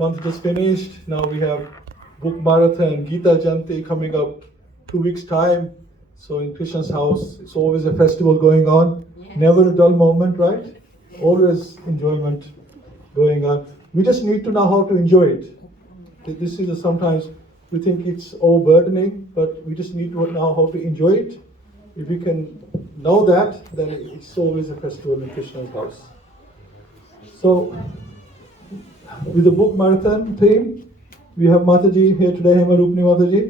month just finished. Now we have book marathon, Gita Jayanti coming up 2 weeks time. So in Krishna's house, it's always a festival going on. Yes. Never a dull moment, right? Always enjoyment going on. We just need to know how to enjoy it. This is sometimes we think it's overburdening, but we just need to know how to enjoy it. If we can know that, then it's always a festival in Krishna's house. So, with the book marathon theme, we have Mataji here today, Hemarupni Mataji.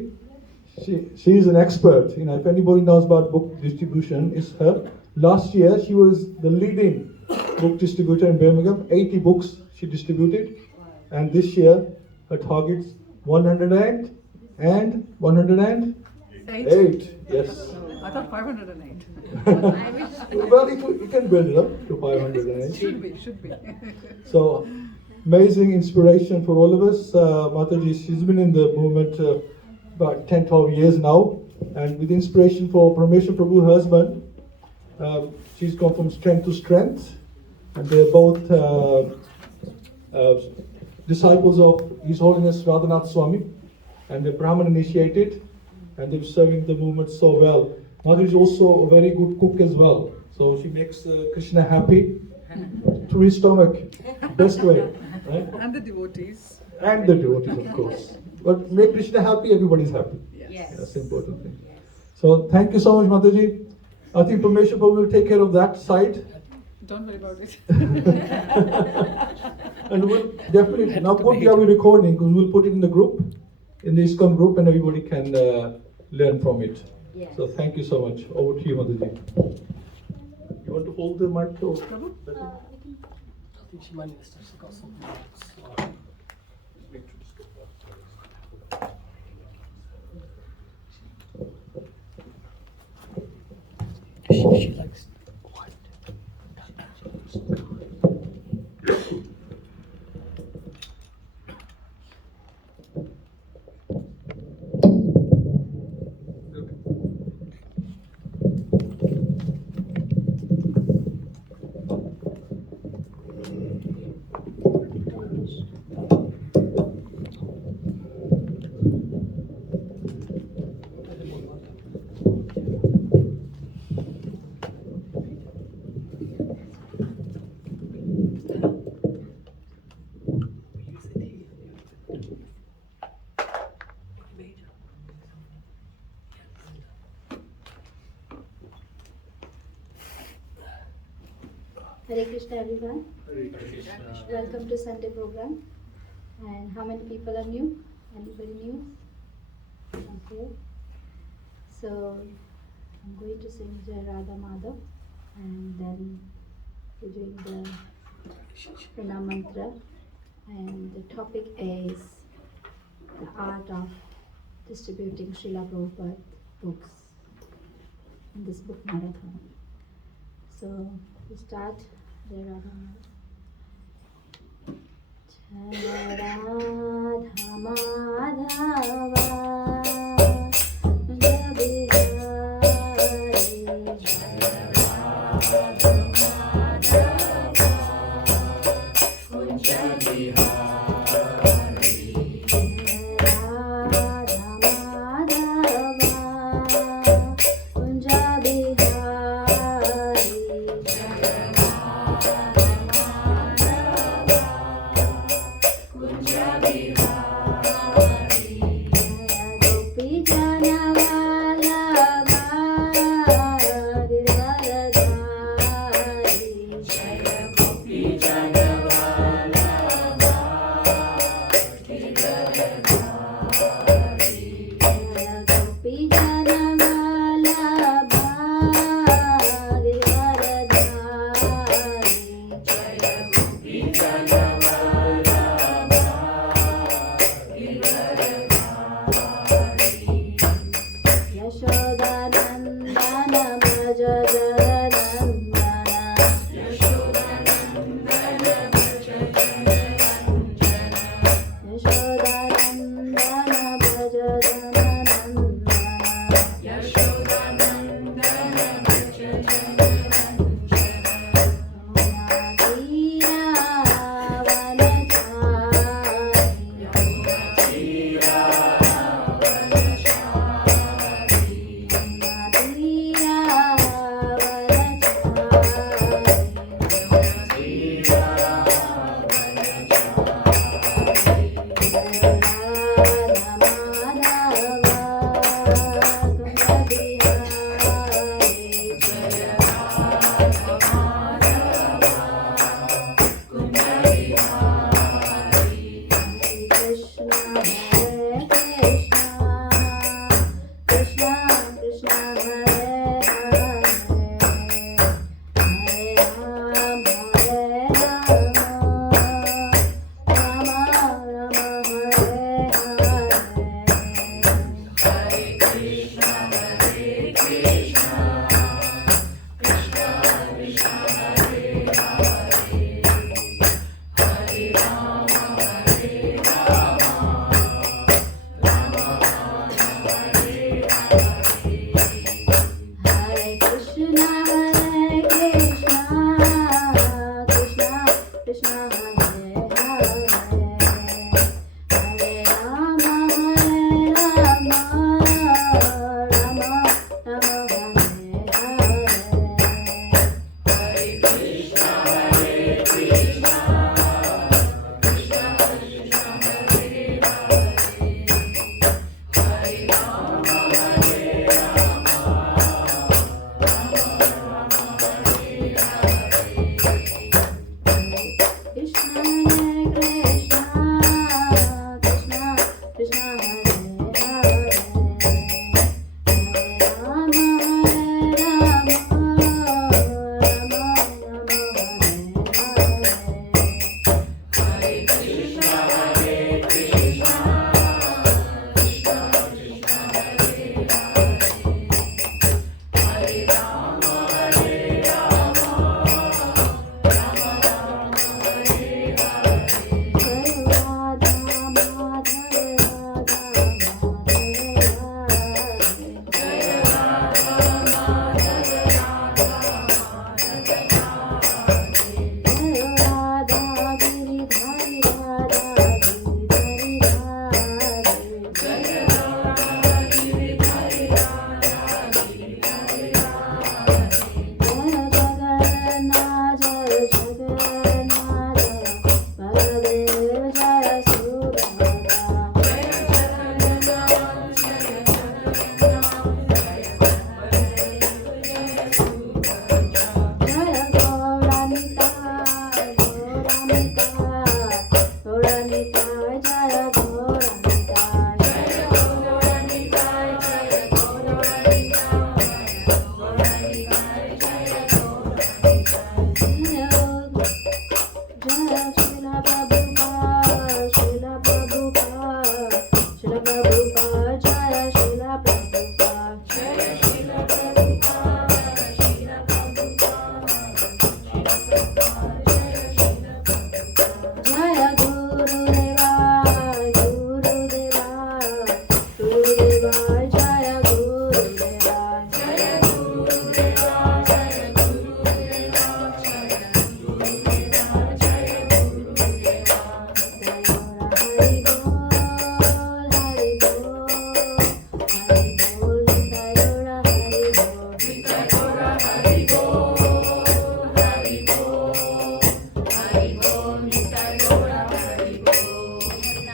She is an expert. If anybody knows about book distribution, it's her. Last year, she was the leading book distributor in Birmingham. 80 books she distributed. And this year, her target's 108. Yes. I thought 508. Well, you can build it up to 508. Should be. So, amazing inspiration for all of us. Mataji, she's been in the movement about 10, 12 years now. And with inspiration for Parmeshwar Prabhu, her husband, she's gone from strength to strength. And they're both disciples of His Holiness Radhanath Swami. And they're Brahmin initiated. And they're serving the movement so well. Mother is also a very good cook as well. So she makes Krishna happy through his stomach. Best way. Right? And the devotees. And the devotees, of course. But make Krishna happy, everybody's happy. Yes. That's the important thing. So thank you so much, Mataji. I think Parmeshwar Prabhu will take care of that side. Don't worry about it. And we'll definitely, now good we are recording, because we'll put it in the group, in the Iskcon group, and everybody can learn from it. Yes. So thank you so much. Over to you, Mataji. You want to hold the mic? Prabhu? I think she might need to start. She's got something else. She likes quiet. Hare Krishna everyone. Welcome to Sunday program. And how many people are new? Anybody new? Okay. So I'm going to sing Jai Radha Madhav and then we're doing the Pranam Mantra. And the topic is the art of distributing Srila Prabhupada books in this book marathon. So we start Jai Radha Madhav. Jai Radha Madhava Kunja Bihari. Jai Radha Madhava Kunja Bihari. Jai Radha Madhava Kunja Bihari. Jai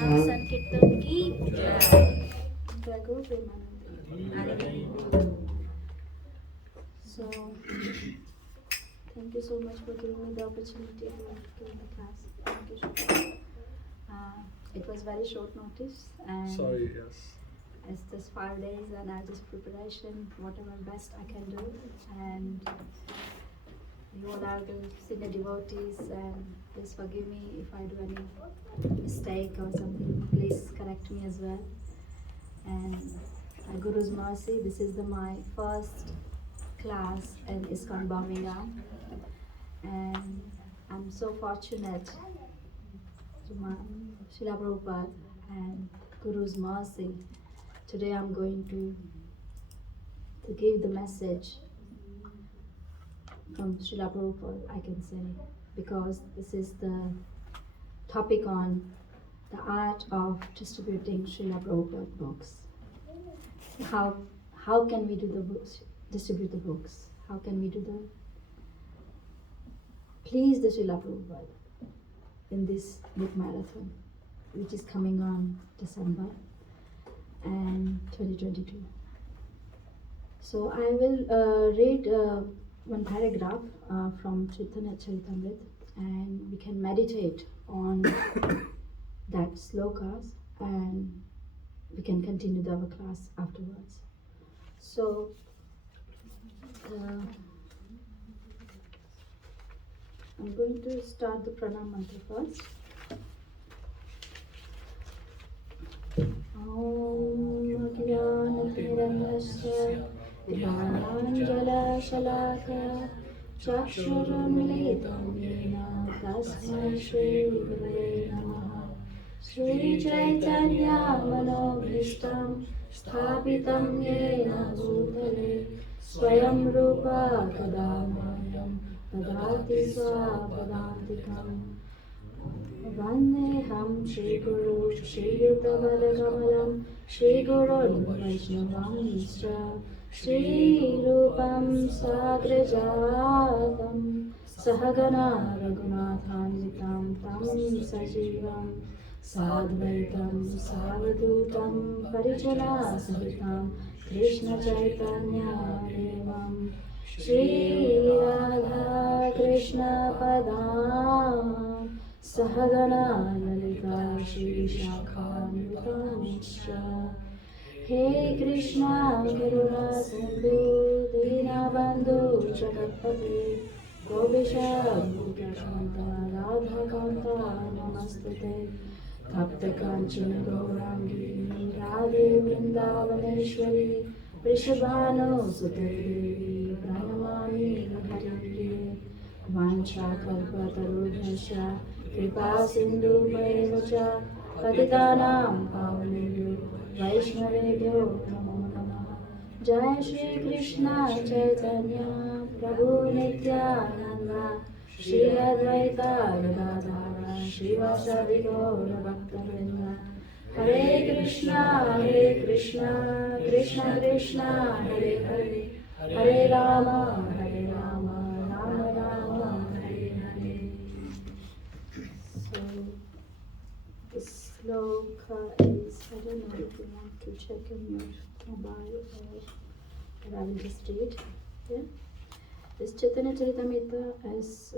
Harinam Sankirtan ki Jago Premanand. So, thank you so much for giving me the opportunity to give the class. Thank you so much. It was very short notice, and Sorry, yes. it's just 5 days, and I just preparation whatever best I can do, and you all are the senior devotees, and please forgive me if I do any mistake or something. Please correct me as well. And by Guru's mercy, this is my first class in Iskcon Birmingham, and I'm so fortunate to my Srila Prabhupada and Guru's mercy. Today I'm going to give the message from Srila Prabhupada, I can say, because this is the topic on the art of distributing Srila Prabhupada books. How can we do the books, distribute the books? How can we do please the Srila Prabhupada in this book marathon, which is coming on December and 2022. So I will read one paragraph from Chaitanya Charitamrita, and we can meditate on that slokas, and we can continue our class afterwards. So I'm going to start the pranam mantra first. Om Ajnanatirandasya Vihananjala Shalakaya Chakshurumilitam Yena Tasmai Shri Gurave Namaha. Shri Chaitanya Manobhishtam Sthapitam Yena Bhutale Swayam Rupa Kadamayam Dadati Swapadantikam. Vandeham Shri Guru Shri Yutamadakamalam Shri Gurun Vaishnavam Shri Rupam Sagrajatam Sahagana Raghunathanvitam Tam Sajivam Sadvaitam Savadutam Parijana Sahitam Krishna Chaitanya Devam Shri Radha Krishna Padam Sahagana Lalita Shri Shakhamritamishra. He Krishna Karuna Sindhu Dinabandhu Jagatpate Gopisha Bhukashanta Radha Kanta Namastute Tapta Kanchana Gaurangi Radhe Vrindavaneshwari Vrishabhanu Sutadevi Pranamami Haripriye Vancha Kalpatarubhasya Kripa Sindhu Vaevacha Patitanam Pavanebhyo Vaishnavebhyo Namo Namaha. Jai Shri Krishna Chaitanya Prabhu Nityananda Shri Advaita Gadadhara Srivasadi Gaura Bhaktivinoda. Hare Krishna Krishna Krishna Hare Hare Hare Rama Rama Rama Hare Hare. So this sloka is, I don't know if you want to check in your mobile or I will just read. Yeah? This Chaitanya Charitamrita is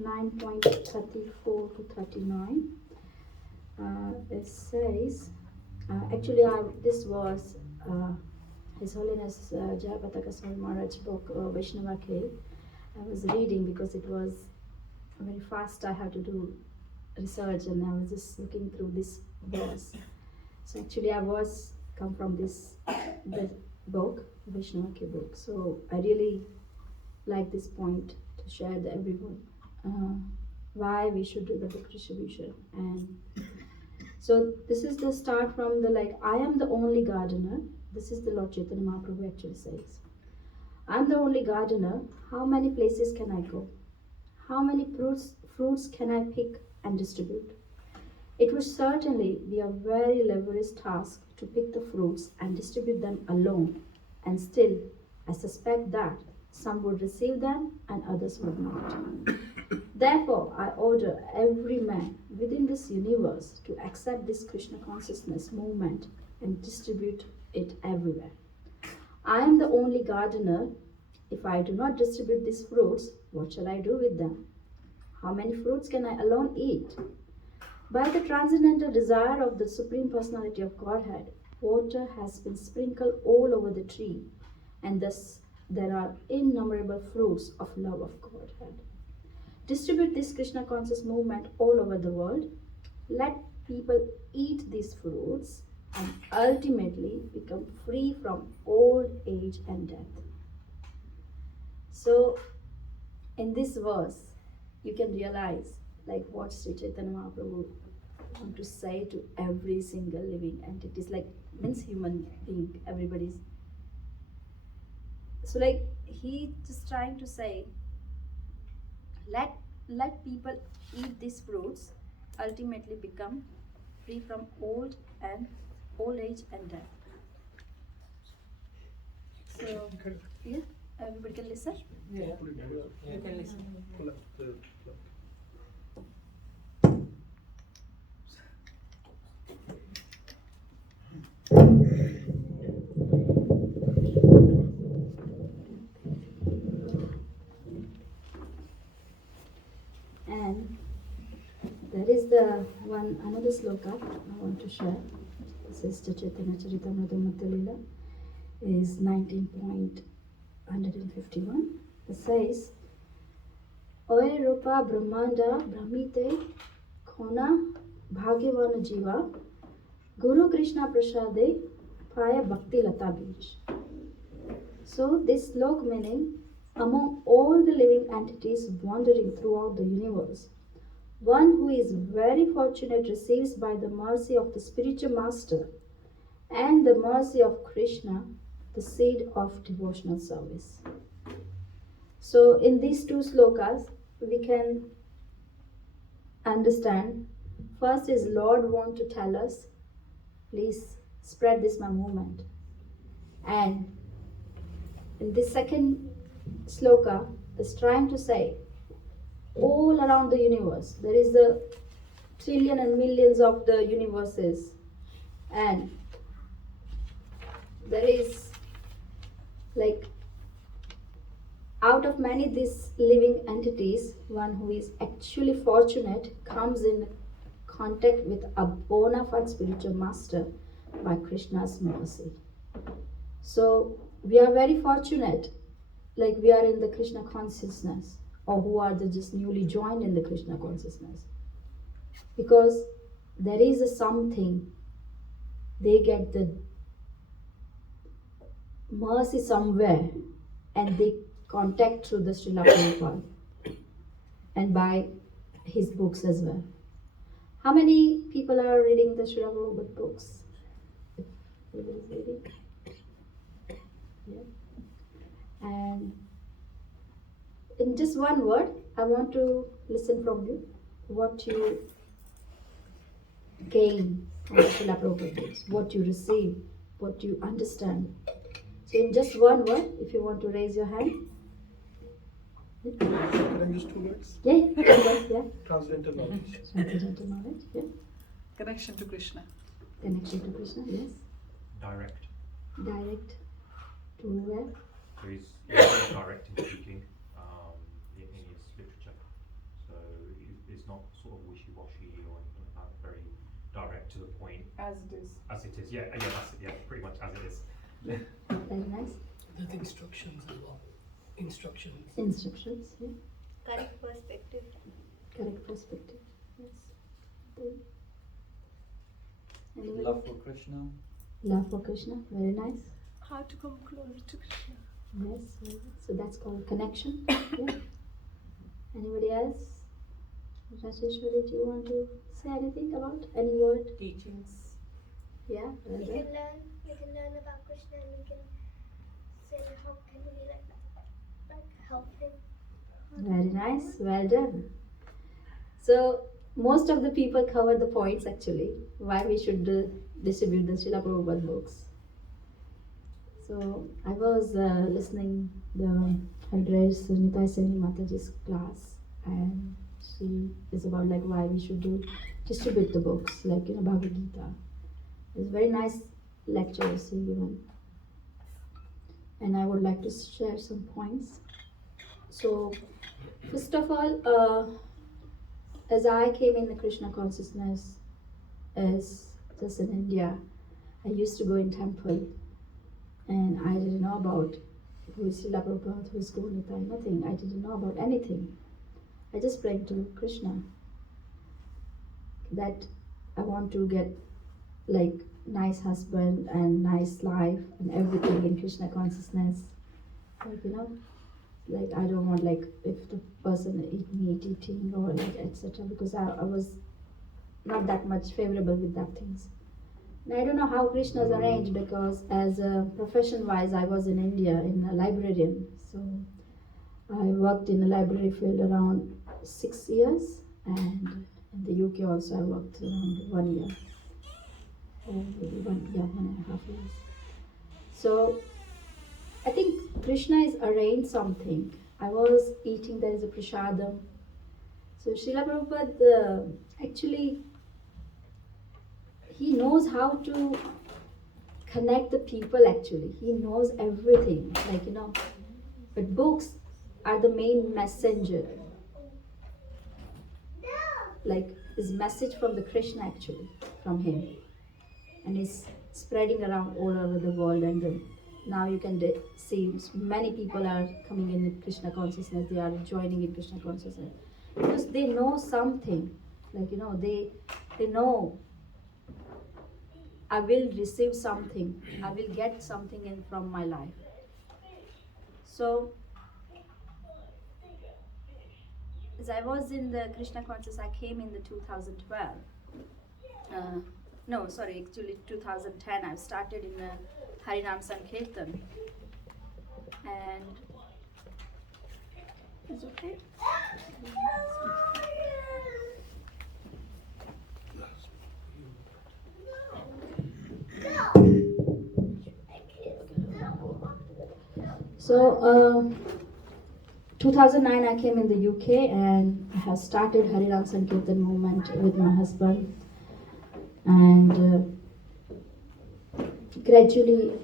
9.34 to 39. it says, this was His Holiness Jayapataka Swami Maharaj's book, Vaishnava K. I was reading because it was very fast. I had to do research and I was just looking through this verse. So actually, I was come from this book, Vaishnava K book. So I really like this point to share with everyone why we should do the book distribution. And so this is the start from the I am the only gardener. This is the Lord Chaitanya Mahaprabhu actually says. I am the only gardener. How many places can I go? How many fruits can I pick and distribute? It would certainly be a very laborious task to pick the fruits and distribute them alone, and still, I suspect that some would receive them and others would not. Therefore, I order every man within this universe to accept this Krishna Consciousness movement and distribute it everywhere. I am the only gardener. If I do not distribute these fruits, what shall I do with them? How many fruits can I alone eat? By the transcendental desire of the Supreme Personality of Godhead, water has been sprinkled all over the tree, and thus there are innumerable fruits of love of Godhead. Distribute this Krishna conscious movement all over the world. Let people eat these fruits and ultimately become free from old age and death. So, in this verse, you can realize what Sri Chaitanya Mahaprabhu want to say to every single living entity. Means human being, everybody's. So he just trying to say, let people eat these fruits, ultimately become free from old age and death. So yeah, everybody can listen. Yeah. You can listen. Pull up the plug. And there is the another sloka I want to share. This is Chaitanya Charitamrita Madhya is 19.151. It says, Oe Rupa Brahmanda Brahmite Khona Bhagavana Jiva Guru Krishna Prasade Paya Bhakti Lata Bij. So this slok meaning, among all the living entities wandering throughout the universe, one who is very fortunate receives by the mercy of the spiritual master and the mercy of Krishna the seed of devotional service. So in these two slokas, we can understand, first is Lord want to tell us, please spread this my movement. And in this second sloka is trying to say, all around the universe, there is the trillion and millions of the universes, and there is out of many these living entities, one who is actually fortunate comes in contact with a bona fide spiritual master by Krishna's mercy. So we are very fortunate, we are in the Krishna consciousness, or who are just newly joined in the Krishna consciousness, because there is something, they get the mercy somewhere, and they contact through the Srila Prabhupada and by his books as well. How many people are reading the Srila Prabhupada books? Everybody's reading? Yeah. And in just one word, I want to listen from you what you gain from the Srila Prabhupada books, what you receive, what you understand. So in just one word, if you want to raise your hand. Can I use 2 words? Yeah, 2 words, yeah. Transcendental knowledge. Transcendental knowledge, yeah. Connection to Krishna. Connection to Krishna, yes. Direct. Direct to where? So he's very direct in speaking in his literature. So it's not sort of wishy-washy or anything like that. Very direct to the point, As it is. as it is. Yeah, yeah, that's it. Yeah, pretty much as it is. Very nice. With instructions as well. Instructions. Instructions, yeah. Correct perspective. Correct perspective. Yes. Good. Anybody? Love for Krishna. Love for Krishna. Very nice. How to come closer to Krishna. Yes. Very good. So that's called connection. Yeah. Anybody else? Rajeshwari, do you want to say anything about any word? Teachings. Yeah. Well We done. can learn about Krishna and we can say how can we like help him. Very nice. Well done. So most of the people cover the points actually why we should distribute the Srila Prabhupada books. So I was listening the address Nitai Seni Mataji's class, and she is about like why we should distribute the books, like Bhagavad Gita. It's very nice lectures she given, and I would like to share some points. So first of all, as I came in the Krishna Consciousness as just in India, I used to go in temple, and I didn't know about who is Srila Prabhupada, who is Gaurnitai, nothing. I didn't know about anything. I just prayed to Krishna that I want to get like nice husband and nice life and everything in Krishna Consciousness. Like I don't want like if the person eat meat eating or like etc. because I was not that much favorable with that things. And I don't know how Krishna's arranged because as a profession wise I was in India in a librarian. So I worked in a library field around 6 years, and in the UK also I worked around 1 year. Or maybe 1.5 years. So I think Krishna is arranged something. I was eating, there is a prasadam. So Srila Prabhupada actually, he knows how to connect the people actually. He knows everything, but books are the main messenger. Like his message from the Krishna actually, from him. And it's spreading around all over the world, and now you can see many people are coming in Krishna Consciousness, they are joining in Krishna Consciousness because they know something, they know I will receive something, I will get something in from my life. So as I was in the Krishna Consciousness, I came in the 2012. No, sorry, actually 2010 I started in Harinam Sankirtan. And it's okay. So 2009 I came in the UK and I have started Harinam Sankirtan movement with my husband. And gradually,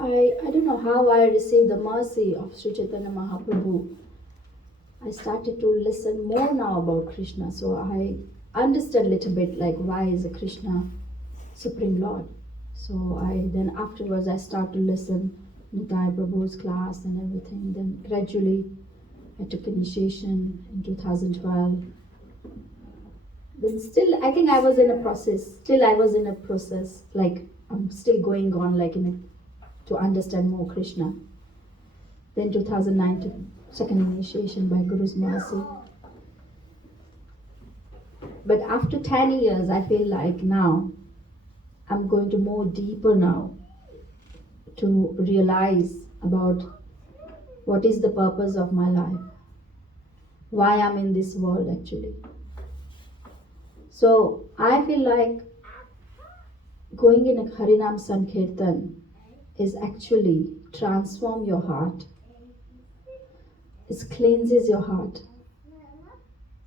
I don't know how I received the mercy of Sri Chaitanya Mahaprabhu. I started to listen more now about Krishna, so I understood a little bit like why is a Krishna Supreme Lord. So then afterwards I started to listen Nitai Prabhu's class and everything. Then gradually I took initiation in 2012. Then still, I think I was in a process. Like I'm still going on, to understand more Krishna. Then 2009, took second initiation by Guru's mercy. But after 10 years, I feel like now I'm going to more deeper now to realize about what is the purpose of my life, why I'm in this world actually. So I feel like going in a Harinam Sankirtan is actually transform your heart. It cleanses your heart.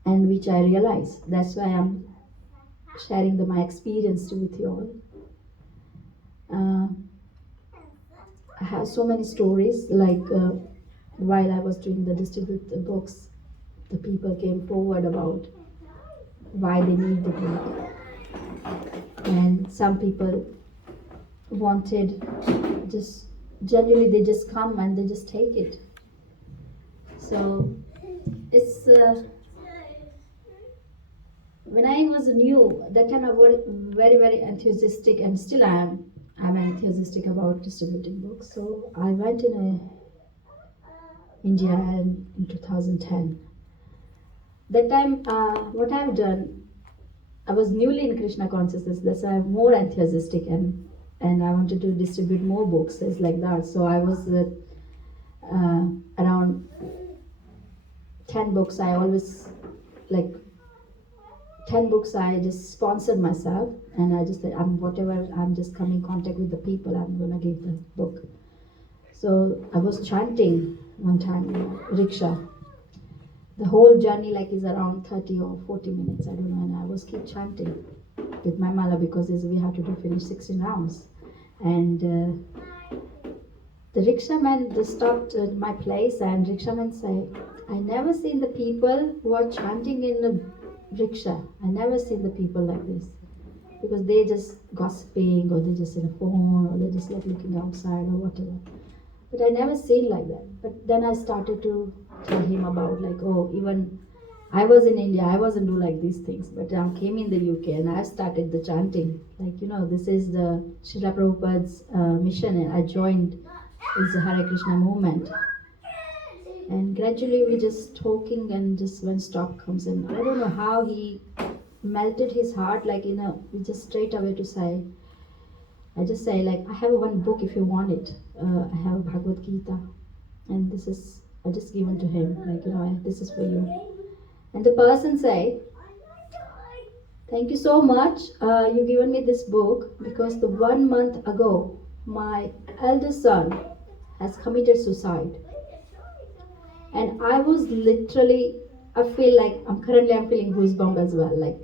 And which I realize. That's why I'm sharing my experience with you all. I have so many stories, while I was doing the distributor books, the people came forward about why they need the book. and some people wanted just genuinely, they just come and they just take it. So it's when I was new, that time I was very, very enthusiastic, and still I am. I'm enthusiastic about distributing books. So I went in India in 2010. That time, what I've done, I was newly in Krishna Consciousness. That's why I'm more enthusiastic, and I wanted to distribute more books. It's like that. So I was around 10 books. I always like 10 books. I just sponsored myself, and I just said, I'm just coming in contact with the people, I'm gonna give the book. So I was chanting one time in a rickshaw. The whole journey like is around 30 or 40 minutes, I don't know, and I was keep chanting with my mala because we have to finish 16 rounds. And the rickshaw-man just stopped at my place, and rickshaw-man say, I never seen the people who are chanting in the rickshaw. I never seen the people like this, because they just gossiping, or they just in a phone, or they just like looking outside or whatever. But I never seen like that. But then I started to tell him about like, oh, even I was in India, I wasn't do like these things, but I came in the UK and I started the chanting. Like, this is the Srila Prabhupada's mission, and I joined is the Hare Krishna movement. And gradually we just talking, and just when stop comes in, I don't know how he melted his heart, like we just straight away to say, I just say like, I have one book if you want it. I have Bhagavad Gita, and this is, I just given to him, like, this is for you. And the person say, thank you so much, you given me this book, because the 1 month ago, my eldest son has committed suicide. And I was literally, I feel like, I'm feeling goosebumps as well, like,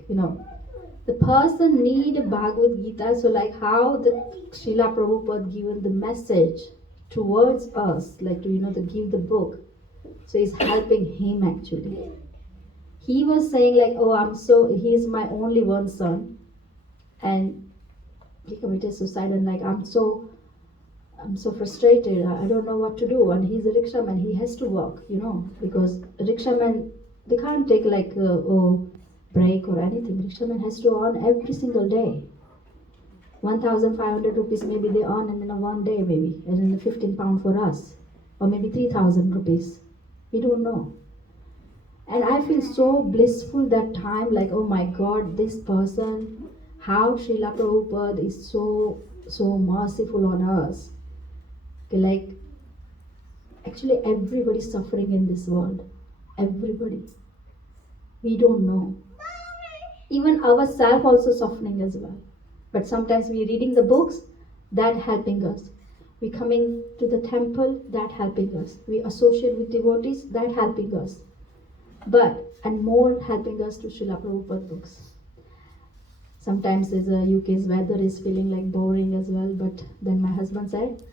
the person need a Bhagavad Gita, so like how the Srila Prabhupada given the message towards us, like to, to give the book. So it's helping him actually. He was saying like, oh, he's my only one son, and he committed suicide, and like, I'm so frustrated, I don't know what to do. And he's a rickshaw-man, he has to work, because a rickshaw-man, they can't take like break or anything. Rickshaw-man has to earn every single day. 1,500 rupees maybe they earn in one day, maybe, and then 15 pound for us, or maybe 3,000 rupees. We don't know. And I feel so blissful that time, like, oh my God, this person, how Srila Prabhupada is so merciful on us. Okay, like, actually everybody's suffering in this world. Everybody. We don't know. Even ourselves also suffering as well. But sometimes we reading the books, that helping us. We coming to the temple, that helping us. We associate with devotees, that helping us. And more helping us to Srila Prabhupada books. Sometimes as a UK's weather is feeling like boring as well, but then my husband said,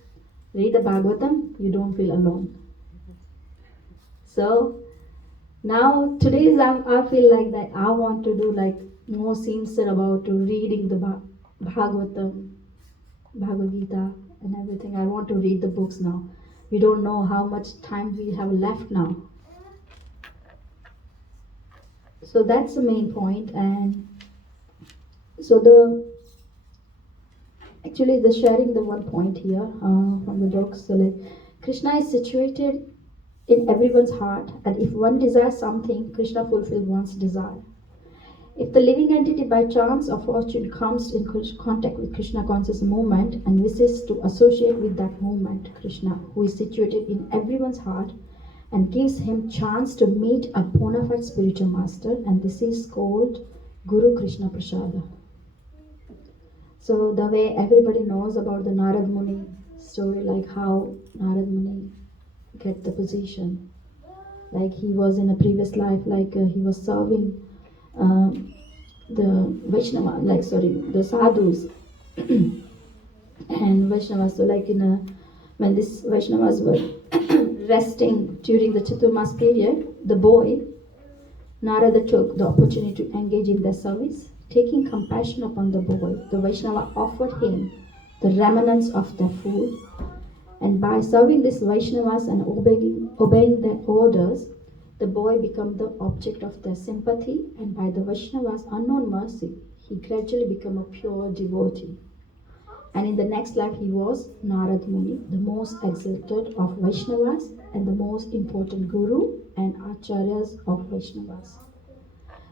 read the Bhagavatam, you don't feel alone. So now today I feel like that I want to do like more sincere about to reading the Bhagavatam, Bhagavad Gita and everything. I want to read the books now. We don't know how much time we have left now. So that's the main point. And so actually the sharing the one point here from the books. So like Krishna is situated in everyone's heart, and if one desires something, Krishna fulfills one's desire. If the living entity by chance or fortune comes in contact with Krishna conscious movement and wishes to associate with that movement, Krishna, who is situated in everyone's heart, and gives him chance to meet a bona fide spiritual master, and this is called Guru Krishna Prasada. So the way everybody knows about the Narad Muni story, like how Narad Muni get the position, like he was in a previous life, like he was serving the Vaishnava, the sadhus and Vaishnavas. So like when these Vaishnavas were resting during the Chaturmas period, the boy Narada took the opportunity to engage in their service, taking compassion upon the boy, the Vaishnava offered him the remnants of their food. And by serving these Vaishnavas and obeying their orders, the boy became the object of their sympathy, and by the Vaishnava's unknown mercy, he gradually became a pure devotee. And in the next life, he was Narad Muni, the most exalted of Vaishnavas and the most important guru and acharyas of Vaishnavas.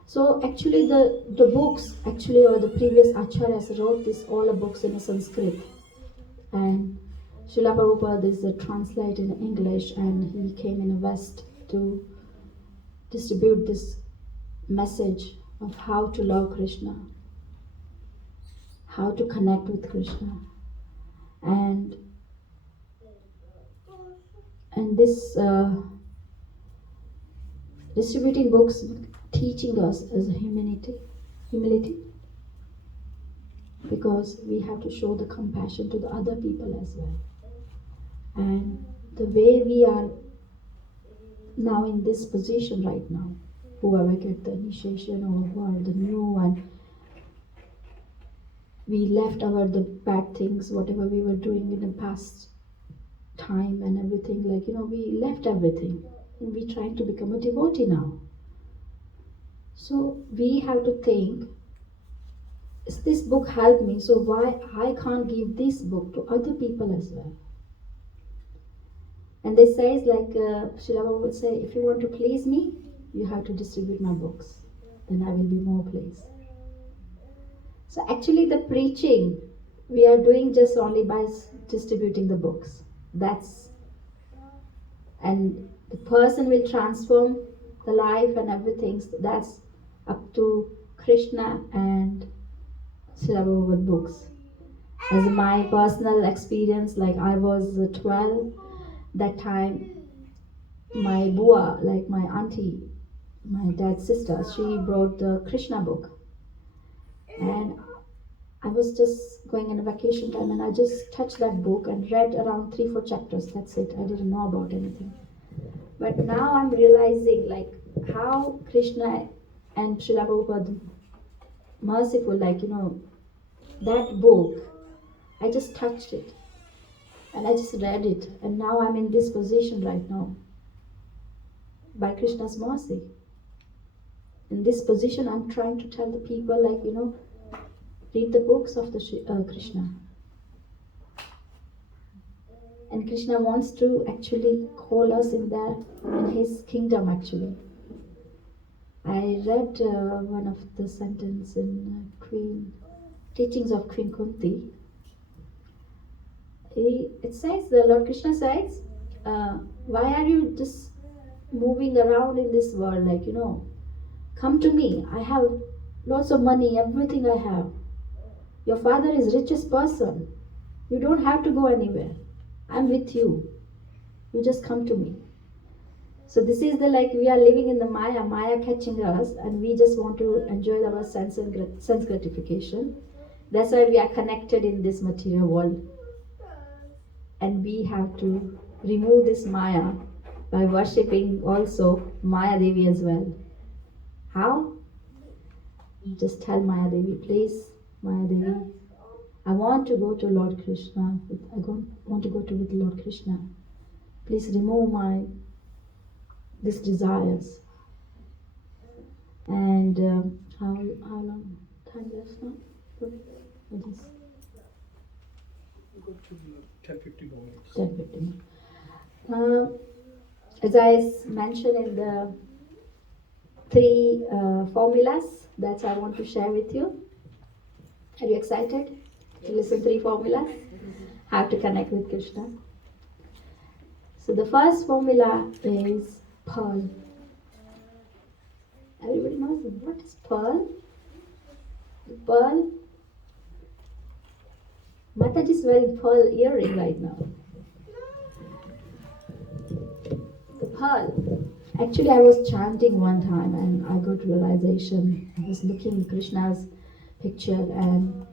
So actually the books, actually, or the previous acharyas wrote this all the books in Sanskrit. And Srila Prabhupada is translated in English, and he came in the West to distribute this message of how to love Krishna, how to connect with Krishna. And this distributing books teaching us as humility, because we have to show the compassion to the other people as well. And the way we are now in this position right now, whoever get the initiation or who are the new, and we left the bad things, whatever we were doing in the past time and everything, we left everything and we're trying to become a devotee now. So we have to think, is this book helped me, so why I can't give this book to other people as well? And they say, Srila Prabhupada would say, if you want to please me, you have to distribute my books, then I will be more pleased. So actually the preaching we are doing just only by distributing the books. And the person will transform the life and everything. So that's up to Krishna and Srila Prabhupada books. As my personal experience, I was 12, that time my bua, my auntie, my dad's sister, she brought the Krishna book. And I was just going in a vacation time, and I just touched that book and read around 3-4 chapters. That's it. I didn't know about anything. But now I'm realizing how Krishna and Srila Prabhupada merciful, that book, I just touched it and I just read it, and now I'm in this position right now by Krishna's mercy. In this position, I'm trying to tell the people, read the books of the Krishna. And Krishna wants to actually call us in his kingdom actually. I read one of the sentence in Teachings of Queen Kunti. It says, the Lord Krishna says, why are you just moving around in this world? Come to me. I have lots of money, everything I have. Your father is richest person. You don't have to go anywhere. I'm with you. You just come to me. So this is we are living in the Maya catching us, and we just want to enjoy our sense gratification. That's why we are connected in this material world. And we have to remove this Maya by worshipping also Maya Devi as well. How? Just tell Maya Devi, please, Maya Devi, I want to go to Lord Krishna. I want to go with Lord Krishna. Please remove these desires. And how long time left now? What is? Go to 10-15 more minutes. 10-15 minutes. As I mentioned in the 3 formulas that I want to share with you. Are you excited to listen 3 formulas? How to connect with Krishna. So the first formula is pearl. Everybody knows what is pearl? The pearl. Mataji is wearing pearl earring right now. The pearl. Actually, I was chanting one time and I got realization. I was looking at Krishna's picture, and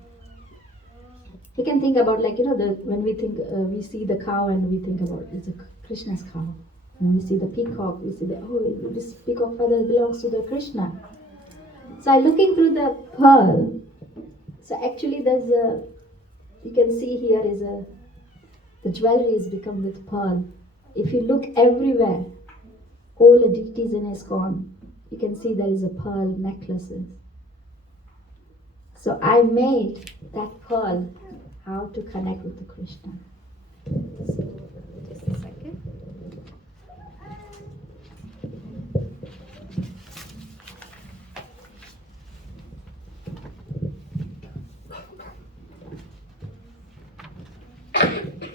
we can think about when we think we see the cow and we think about it's a Krishna's cow. When we see the peacock, we see this peacock feather belongs to the Krishna. So I'm looking through the pearl. So actually there's a, you can see here is a, the jewelry is become with pearl. If you look everywhere, all the deities in Iskcon, you can see there is a pearl necklaces. So I made that pearl how to connect with the Krishna. So just a second.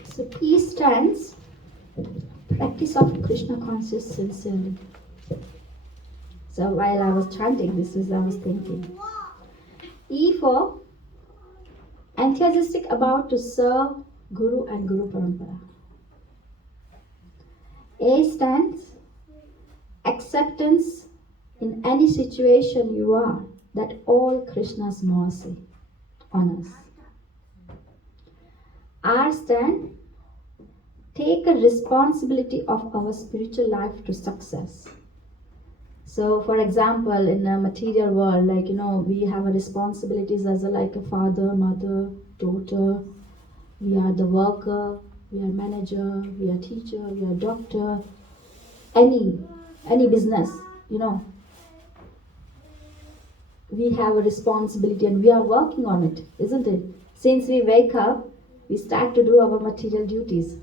So P stands practice of Krishna consciousness sincerely. So while I was chanting this, I was thinking. E for enthusiastic about to serve Guru and Guru Parampara. A stands acceptance in any situation you are that all Krishna's mercy on us. R stands take a responsibility of our spiritual life to success. So for example, in the material world, like, we have a responsibilities as like a father, mother, daughter. We are the worker, we are manager, we are teacher, we are doctor, any business, we have a responsibility and we are working on it, isn't it? Since we wake up, we start to do our material duties.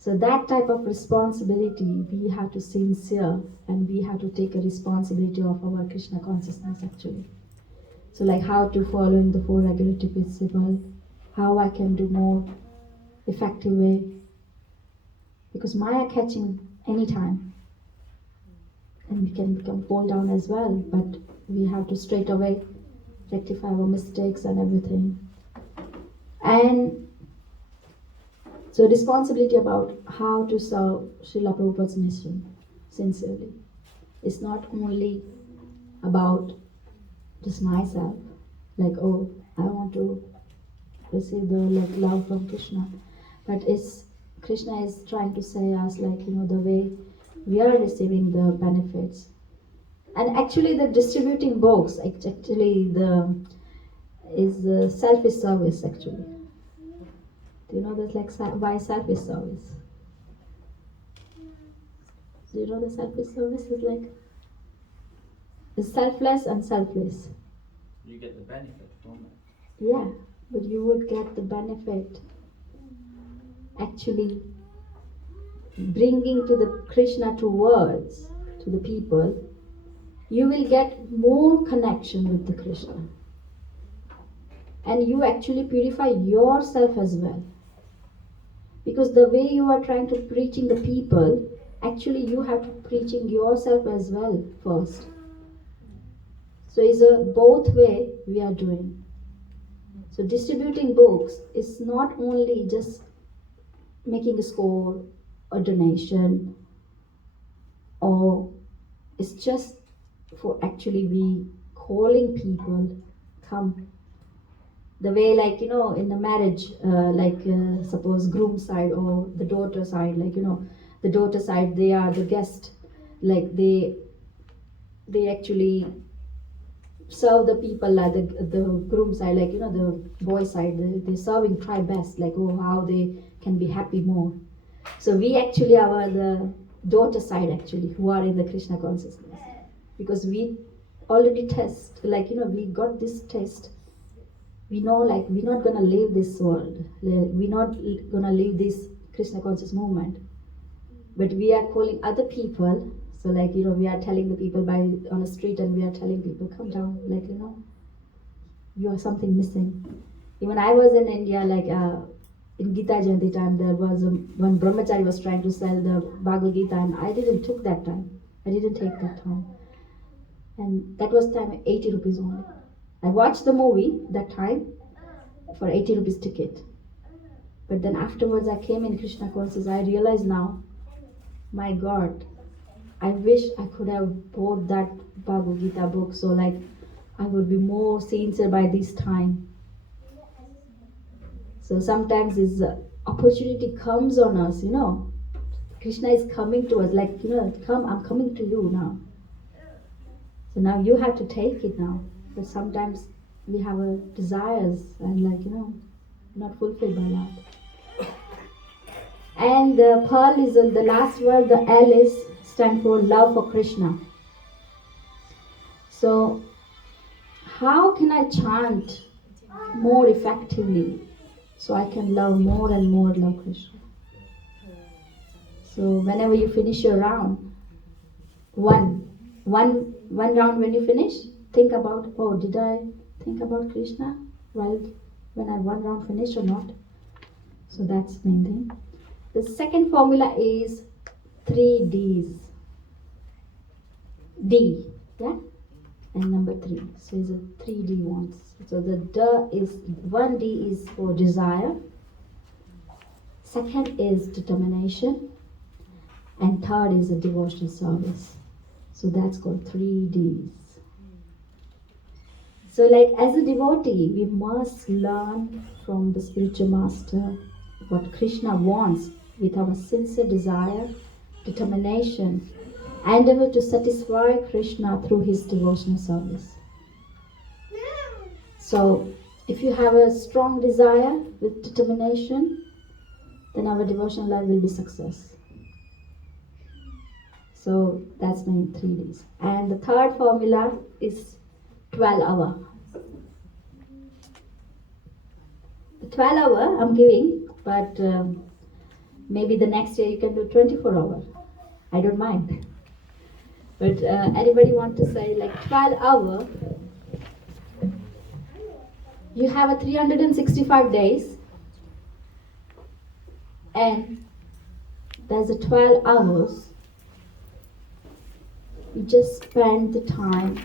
So that type of responsibility, we have to sincere and we have to take a responsibility of our Krishna consciousness actually. So like how to follow in the four regulative principles, how I can do more effective way. Because Maya catching anytime and we can become fall down as well, but we have to straight away rectify our mistakes and everything. And so responsibility about how to serve Srila Prabhupada's mission sincerely. It's not only about just myself, like, oh, I want to receive the love from Krishna, but it's Krishna is trying to say us like, the way we are receiving the benefits. And actually the distributing books, actually is the selfish service actually. Do you know that's like why selfish service? Do you know the selfish service is like? It's selfless and selfless. You get the benefit from it. Yeah, but you would get the benefit actually bringing to the Krishna towards to the people. You will get more connection with the Krishna. And you actually purify yourself as well. Because the way you are trying to preaching the people, actually you have to preaching yourself as well first. So it's a both way we are doing. So distributing books is not only just making a score or donation, or it's just for actually we calling people come. The way like, in the marriage, suppose groom side or the daughter side, like, the daughter side, they are the guest, like they actually serve the people like the groom side, like, the boy side, they serving try best, like, oh, how they can be happy more. So we actually are the daughter side actually, who are in the Krishna consciousness. Because we already test, like, we got this test. We know, like, we're not gonna leave this world. We're not gonna leave this Krishna conscious movement. But we are calling other people. So, like, we are telling the people on the street, and we are telling people, come down, like, you are something missing. Even I was in India, like, in Gita Jayanti time, there was one brahmachari was trying to sell the Bhagavad Gita, and I didn't took that time. I didn't take that time. And that was time 80 rupees only. I watched the movie that time for 80 rupees ticket. But then afterwards I came in Krishna consciousness. I realized now, my God, I wish I could have bought that Bhagavad Gita book, so like I would be more sincere by this time. So sometimes this opportunity comes on us, Krishna is coming to us, like, come, I'm coming to you now. So now you have to take it now. But sometimes we have our desires and not fulfilled by that. And the pearl is the last word, the L is stand for love for Krishna. So how can I chant more effectively so I can love more and more love Krishna? So whenever you finish your round, one round when you finish, think about, oh, did I think about Krishna while when I one round finished or not? So that's the main thing. The second formula is 3 Ds. D, yeah? And number 3. So it's a 3 D ones. So the is 1 D is for desire. Second is determination. And third is a devotional service. So that's called 3 Ds. So like as a devotee, we must learn from the spiritual master what Krishna wants with our sincere desire, determination, and endeavor to satisfy Krishna through his devotional service. So if you have a strong desire with determination, then our devotional life will be success. So that's my 3 Ds. And the third formula is 12 hour. The 12 hour I'm giving, but maybe the next year you can do 24 hour. I don't mind. But anybody want to say like 12 hour? You have a 365 days, and there's a 12 hours. You just spend the time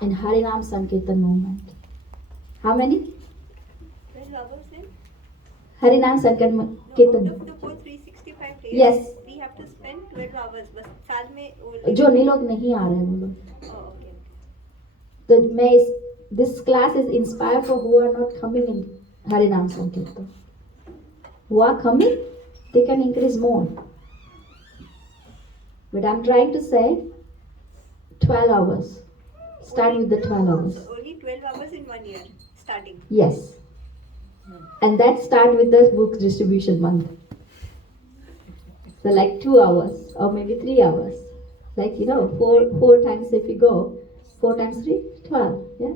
in Harinam Sankirtan moment. How many? 12 hours in? Harinam Sankirtan. No, out of the whole 365 days, Yes. we have to spend 12 hours. बस साल में वो जो नहीं लोग नहीं आ रहे हैं वो लोग. Oh, okay. This class is inspired for who are not coming in Harinam Sankirtan. Who are coming, they can increase more. But I'm trying to say 12 hours. Start with the 12 hours. So only 12 hours in 1 year, starting. Yes. And that start with the book distribution month. So like 2 hours or maybe 3 hours. Like, four times if you go, 4 times 3, 12. Yeah?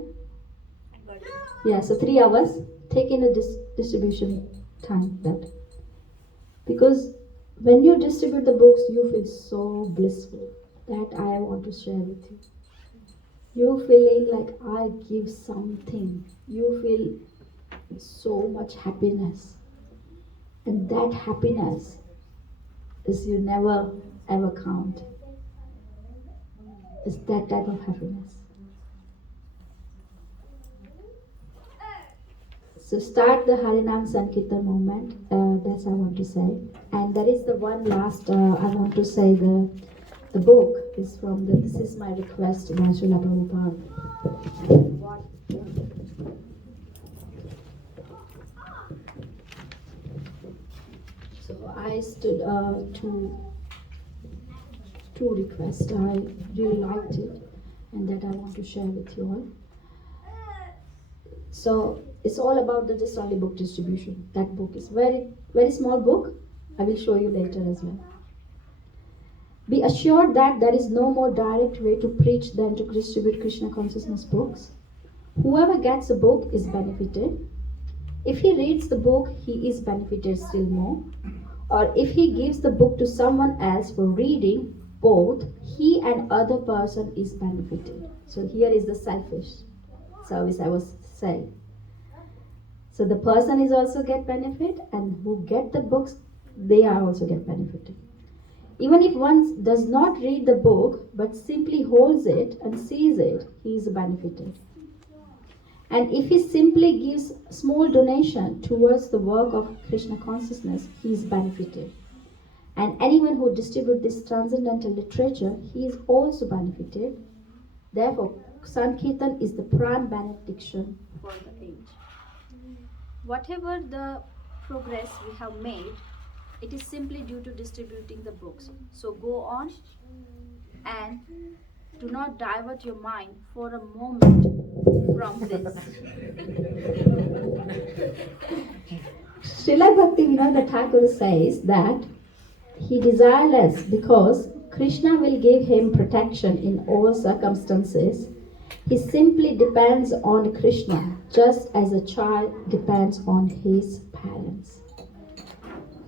Got it. Yeah, so 3 hours. Take in a distribution time that. Because when you distribute the books, you feel so blissful. That I want to share with you. You feeling like I give something. You feel so much happiness. And that happiness is you never ever count. It's that type of happiness. So start the Harinam Sankirtan moment. That's I want to say. And there is the one last I want to say the book is from this is my request by Srila Prabhupada. So I stood two requests. I really liked it, and that I want to share with you all. So it's all about the just only book distribution. That book is very, very small book. I will show you later as well. Be assured that there is no more direct way to preach than to distribute Krishna Consciousness books. Whoever gets a book is benefited. If he reads the book, he is benefited still more. Or if he gives the book to someone else for reading, both he and other person is benefited. So here is the selfish service I was saying. So the person is also get benefit, and who get the books, they are also get benefited. Even if one does not read the book but simply holds it and sees it, he is benefited. And if he simply gives small donation towards the work of Krishna Consciousness, he is benefited. And anyone who distributes this transcendental literature, he is also benefited. Therefore, Sankirtan is the prime benediction for the age. Whatever the progress we have made, it is simply due to distributing the books. So go on and do not divert your mind for a moment from this. Srila Bhakti Vinod Thakur says that he desireless because Krishna will give him protection in all circumstances. He simply depends on Krishna just as a child depends on his parents.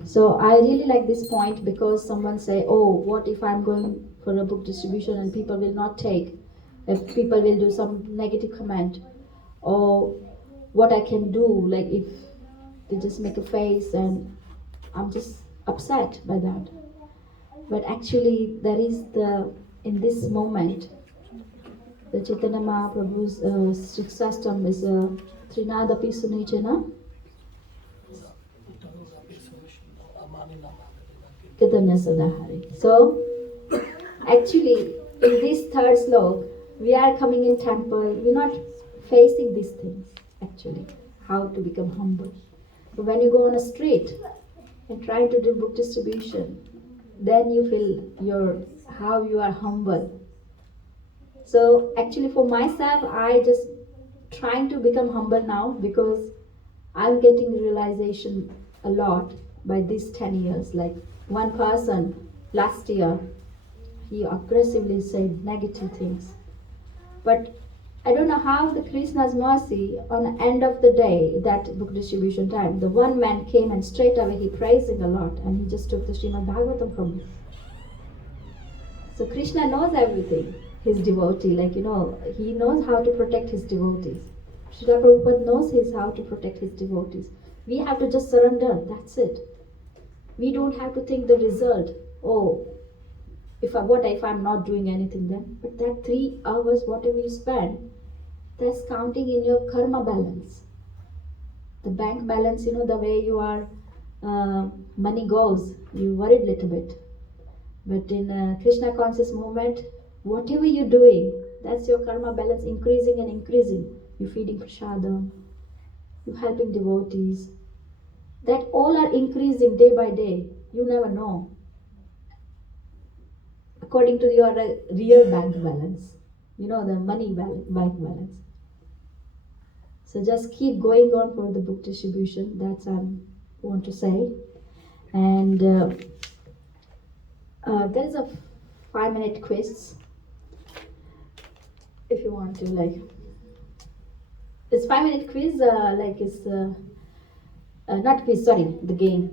So I really like this point because someone say, oh, what if I'm going for a book distribution and people will not take, if people will do some negative comment, or what I can do, like if they just make a face and I'm just upset by that. But actually there is in this moment, the Chaitanya Mahaprabhu's Siksastam is a Trinadapi Sunichana Chaitanya Sadahari. So actually in this third slok, we are coming in temple, we're not facing these things actually, how to become humble. But when you go on a street and try to do book distribution, then you feel how you are humble. So actually for myself, I just trying to become humble now because I'm getting realization a lot by these 10 years. Like one person last year, he aggressively said negative things. But I don't know how the Krishna's mercy, on the end of the day, that book distribution time, the one man came and straight away he praising a lot and he just took the Srimad Bhagavatam from me. So Krishna knows everything, his devotee, he knows how to protect his devotees. Srila Prabhupada knows how to protect his devotees. We have to just surrender, that's it. We don't have to think the result. Oh, if I'm not doing anything then? But that 3 hours, whatever you spend, that's counting in your karma balance. The bank balance, the way you are, money goes, you worried little bit. But in Krishna conscious movement, whatever you're doing, that's your karma balance increasing and increasing. You're feeding prasadam, you're helping devotees. That all are increasing day by day. You never know. According to your real bank balance, the money bank balance. So just keep going on for the book distribution. That's I want to say. And there is a 5-minute quiz. If you want to, it's 5-minute quiz. It's not quiz. Sorry, the game,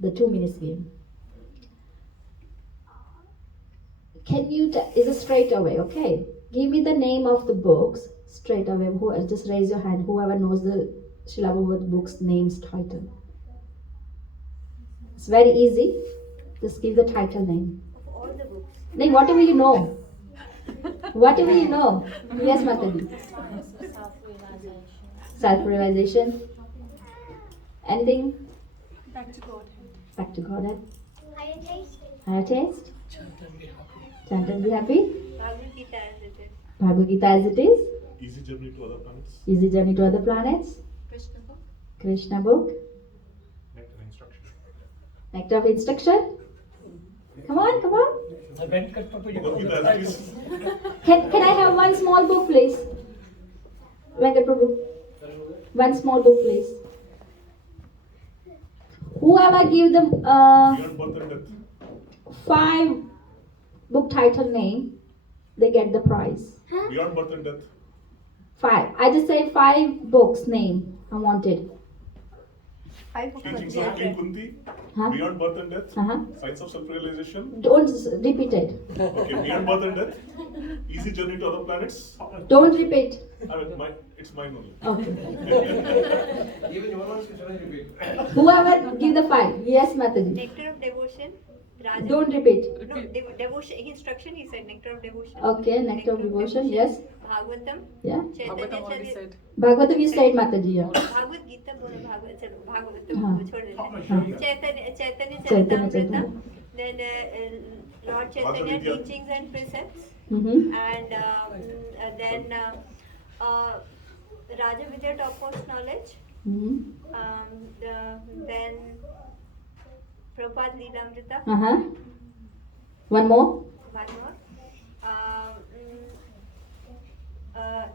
the 2 minutes game. Can you? Is a straight away. Okay. Give me the name of the books straight away. Just raise your hand. Whoever knows the Srila Prabhupada book's name's title. It's very easy. Just give the title name. Of all the books. Name whatever you know. Whatever you know. Yes, Mataji. Self-realization. Anything? Back to Godhead. Back to Godhead. Higher taste. Higher taste. Chant and be happy. Chant and be happy. Bhagavad Gita as it is. Bhagavad Gita as it is. Easy journey to other planets. Easy journey to other planets. Krishna book. Krishna book. Nectar instruction. Nectar of instruction. Come on, come on. Bhagavad Gita as it is. Can I have one small book, please? Venkat Prabhu. One small book, please. Whoever give them Beyond birth and death. 5 book title name, they get the prize. Beyond birth and death. 5. I just say 5 books name. I wanted. 5 books. Teachings of King Kunti. Huh? Beyond birth and death. Uh-huh. Science of self-realization. Don't repeat it. Okay, beyond birth and death. Easy journey to other planets. Don't repeat. It's mine only. Okay. Even your ones you shouldn't repeat. Whoever give the 5. Yes, Mataji. Nectar of devotion. Raja. Don't repeat. No, devotion. Instruction. He said nectar of devotion. Okay, nectar of devotion. Yes. Bhagavatam. Yeah. Bhagavatam already said. Bhagavatam you said, Mataji. Yeah. Bhagavad Gita बोलो Bhagavatam हाँ. छोड़ देना हाँ. Chaitanya Chaitanya Charitamrita, then Lord Chaitanya Bhagavad Gita. teachings and precepts, Mm-hmm. and then Raja Vidya topmost knowledge, Mm-hmm. then Prabhupada Leelamrita, Uh-huh. One more. one more,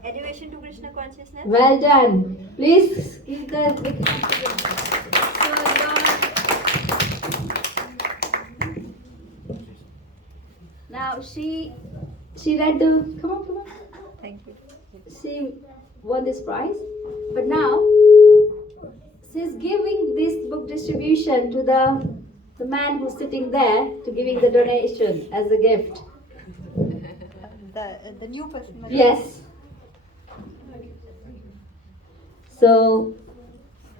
elevation to Krishna consciousness. Well done. Please give the big hand together. Now she read the come on. Thank you. She won this prize, but now she's giving this book distribution to the man who's sitting there to giving the donation as a gift. The new person. Yes. So,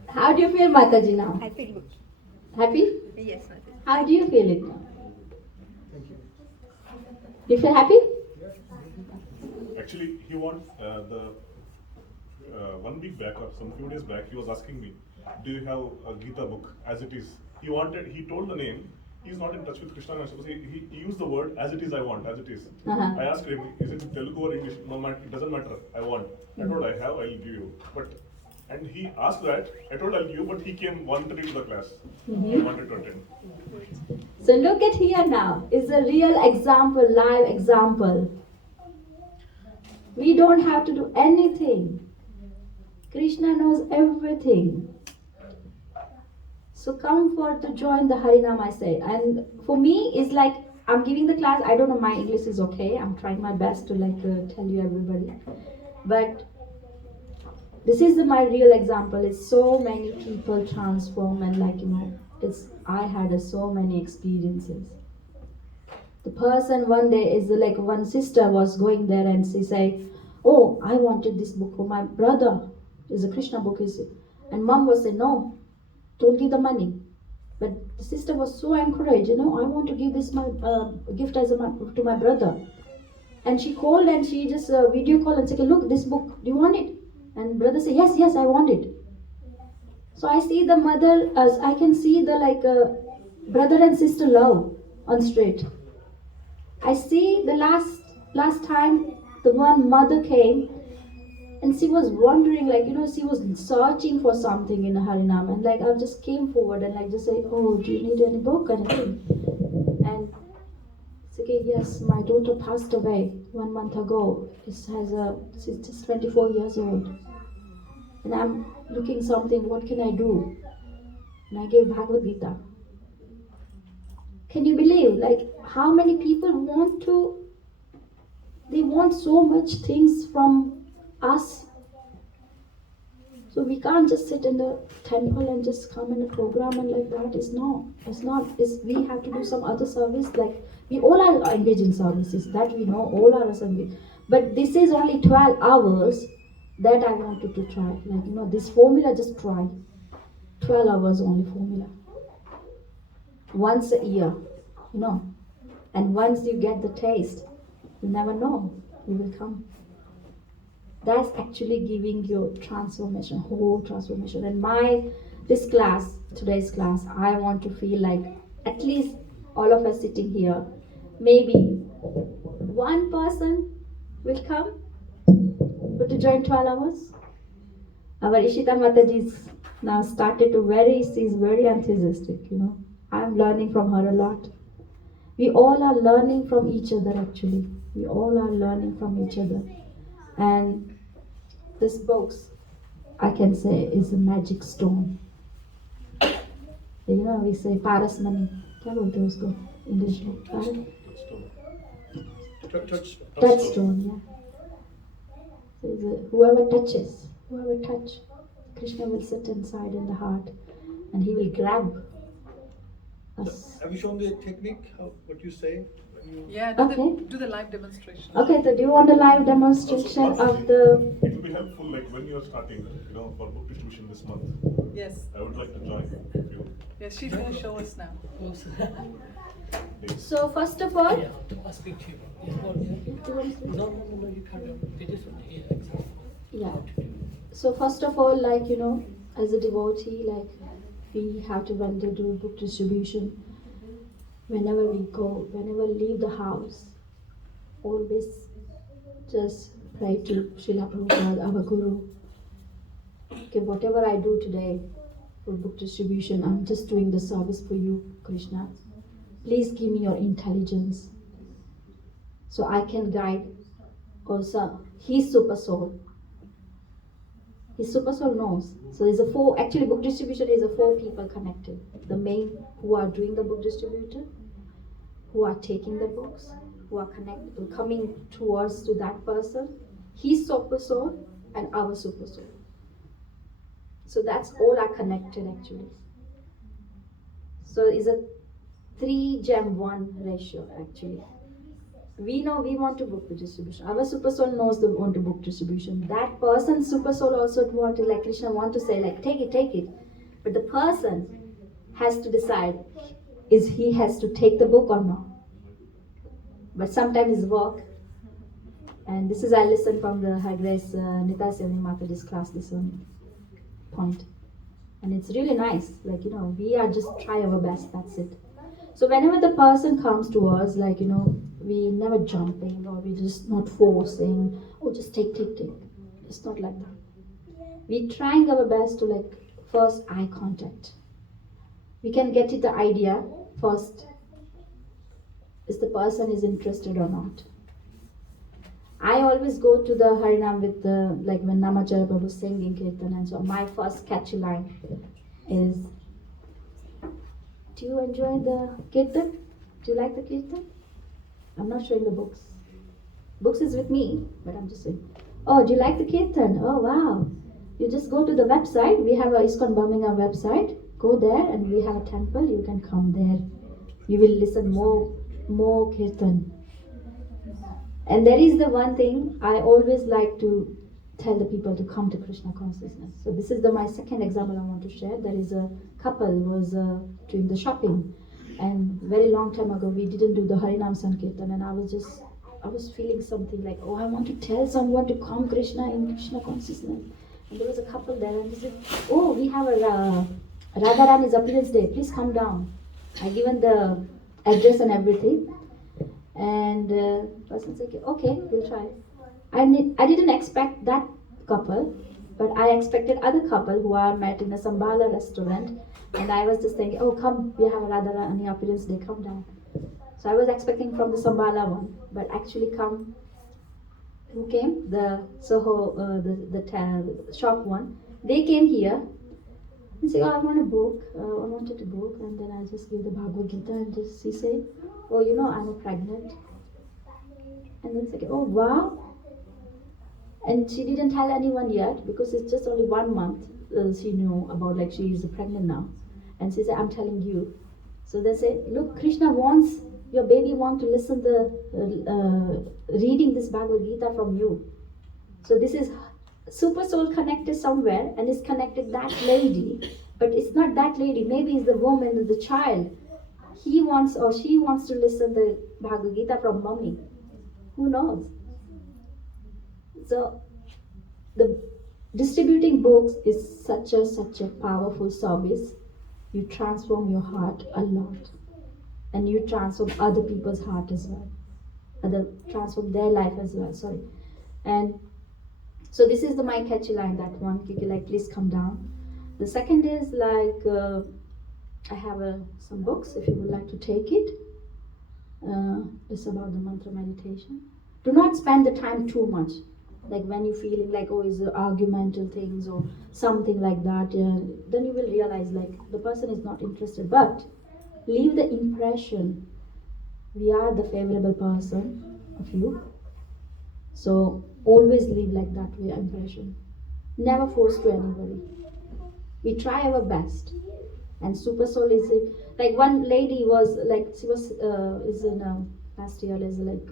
how do you feel, Mataji, now? I feel good. Happy? Yes, Mataji. How do you feel it now? You feel happy? Actually, he wants 1 week back or some few days back, he was asking me, do you have a Gita book as it is? He told the name. He's not in touch with Krishna Consciousness. He used the word as it is, I want, as it is. Uh-huh. I asked him, is it in Telugu or English? No matter, it doesn't matter. I want. I told I have, I'll give you. And he asked that. I told I'll give you, but he came voluntarily to the class. He wanted to attend. So look at here now. It's a real example, live example. We don't have to do anything. Krishna knows everything. So come forth to join the Harinam, I say. And for me, it's like I'm giving the class. I don't know, my English is okay. I'm trying my best to tell you everybody. But this is my real example. It's so many people transform and I had so many experiences. The person one day is one sister was going there and she said, oh, I wanted this book for my brother. It's a Krishna book. And mom was saying, no, don't give the money. But the sister was so encouraged, I want to give this my gift to my brother. And she called and she just video called and said, look, this book, do you want it? And brother said, yes, I want it. So I see the mother, I can see the brother and sister love on street. I see the last time the one mother came and she was wondering, she was searching for something in Harinam, and I just came forward and just say, oh, do you need any book, anything? And it's okay, yes, my daughter passed away 1 month ago. She's just 24 years old. And I'm looking something, what can I do? And I gave Bhagavad Gita. Can you believe, how many people they want so much things from us. So we can't just sit in the temple and just come in a program and that. It's not. We have to do some other service. We all are engaged in services, that we know, all are engaged. But this is only 12 hours that I wanted to try. This formula, just try. 12 hours only formula. Once a year, And once you get the taste, you never know, you will come. That's actually giving you transformation, whole transformation. And today's class, I want to feel at least all of us sitting here, maybe one person will come to join 12 hours. Our Ishita Mataji now she's very enthusiastic, I'm learning from her a lot. We all are learning from each other actually. We all are learning from each other. And this box, I can say, is a magic stone. We say Paras money. क्या बोलते हैं उसको English में? Touchstone, yeah. So whoever touch, Krishna will sit inside in the heart, and he will grab us. Have you shown the technique of what you say? Yeah, do the live demonstration. Okay, so do you want a live demonstration of the... It will be helpful, when you're starting, for book distribution this month. Yes. I would like to join if you. Yes, she's going to show us now. So first of all... Yeah, I'll speak to you. No, you can't. They just want to hear exactly. Yeah. So first of all, as a devotee, we have to, when they do book distribution, whenever we go, whenever we leave the house, always just pray to Srila Prabhupada, our Guru. Okay, whatever I do today for book distribution, I'm just doing the service for you, Krishna. Please give me your intelligence so I can guide. Also, His super soul. His super soul knows. So there's a four, actually book distribution is a four people connected. The main who are doing the book distributor, who are taking the books, who are coming towards to that person, his super soul and our super soul. So that's all are connected actually. So it's a 3:1 ratio actually. We know we want to book the distribution. Our super soul knows they want to book distribution. That person's super soul also want to, like Krishna want to say, like take it. But the person has to decide is he has to take the book or not. But sometimes it's work. And this is I listened from the High Grace Nita Sevani Mataji's class, this one point. And it's really nice. Like, we are just try our best, that's it. So whenever the person comes to us, like, we never jumping or we just not forcing, just take. It's not like that. We trying our best to like first eye contact. We can get it the idea first. Is the person is interested or not? I always go to the Harinam with the, like when Namacharya Prabhu singing Kirtan, and so my first catchy line is, do you enjoy the Kirtan? Do you like the Kirtan? I'm not showing the books. Books is with me, but I'm just saying, oh, do you like the Kirtan? Oh, wow. You just go to the website. We have a Iskcon Birmingham website. Go there and we have a temple. You can come there. You will listen more Kirtan. And there is the one thing I always like to tell the people to come to Krishna Consciousness. So this is my second example I want to share. There is a couple who was doing the shopping, and very long time ago we didn't do the Harinam Sankirtan, and I was feeling something like, I want to tell someone to come Krishna in Krishna Consciousness. And there was a couple there, and they said, we have a Radharani's appearance day, please come down. I given the address and everything. And person said, okay, we'll try. I didn't expect that couple, but I expected other couple who are met in a Sambala restaurant, and I was just thinking, come, we have a Radharani appearance day, come down. So I was expecting from the Sambala one, but actually who came? The Soho, the shop one. They came here and said, I want a book. I wanted a book, and then I just gave the Bhagavad Gita, and she said, I'm pregnant. And then said, wow. And she didn't tell anyone yet because it's just only 1 month she knew about, like she is pregnant now. And she said, I'm telling you. So they said, look, Krishna wants, your baby wants to listen the reading this Bhagavad Gita from you. So this is super soul connected somewhere and is connected that lady, but it's not that lady, maybe it's the woman, the child. He wants or she wants to listen the Bhagavad Gita from mommy. Who knows? So the distributing books is such a powerful service. You transform your heart a lot, and you transform other people's heart as well. Transform their life as well. Sorry. And so this is my catchy line. That one, Kiki, like please come down. The second is like I have some books if you would like to take it. It's about the mantra meditation. Do not spend the time too much. Like when you're feeling like, it's argumental things or something like that, then you will realize like the person is not interested. But leave the impression, we are the favorable person of you. So always leave like that way impression. Never force to anybody. We try our best. And super soul is it. Like one lady was like, she was is in last year is like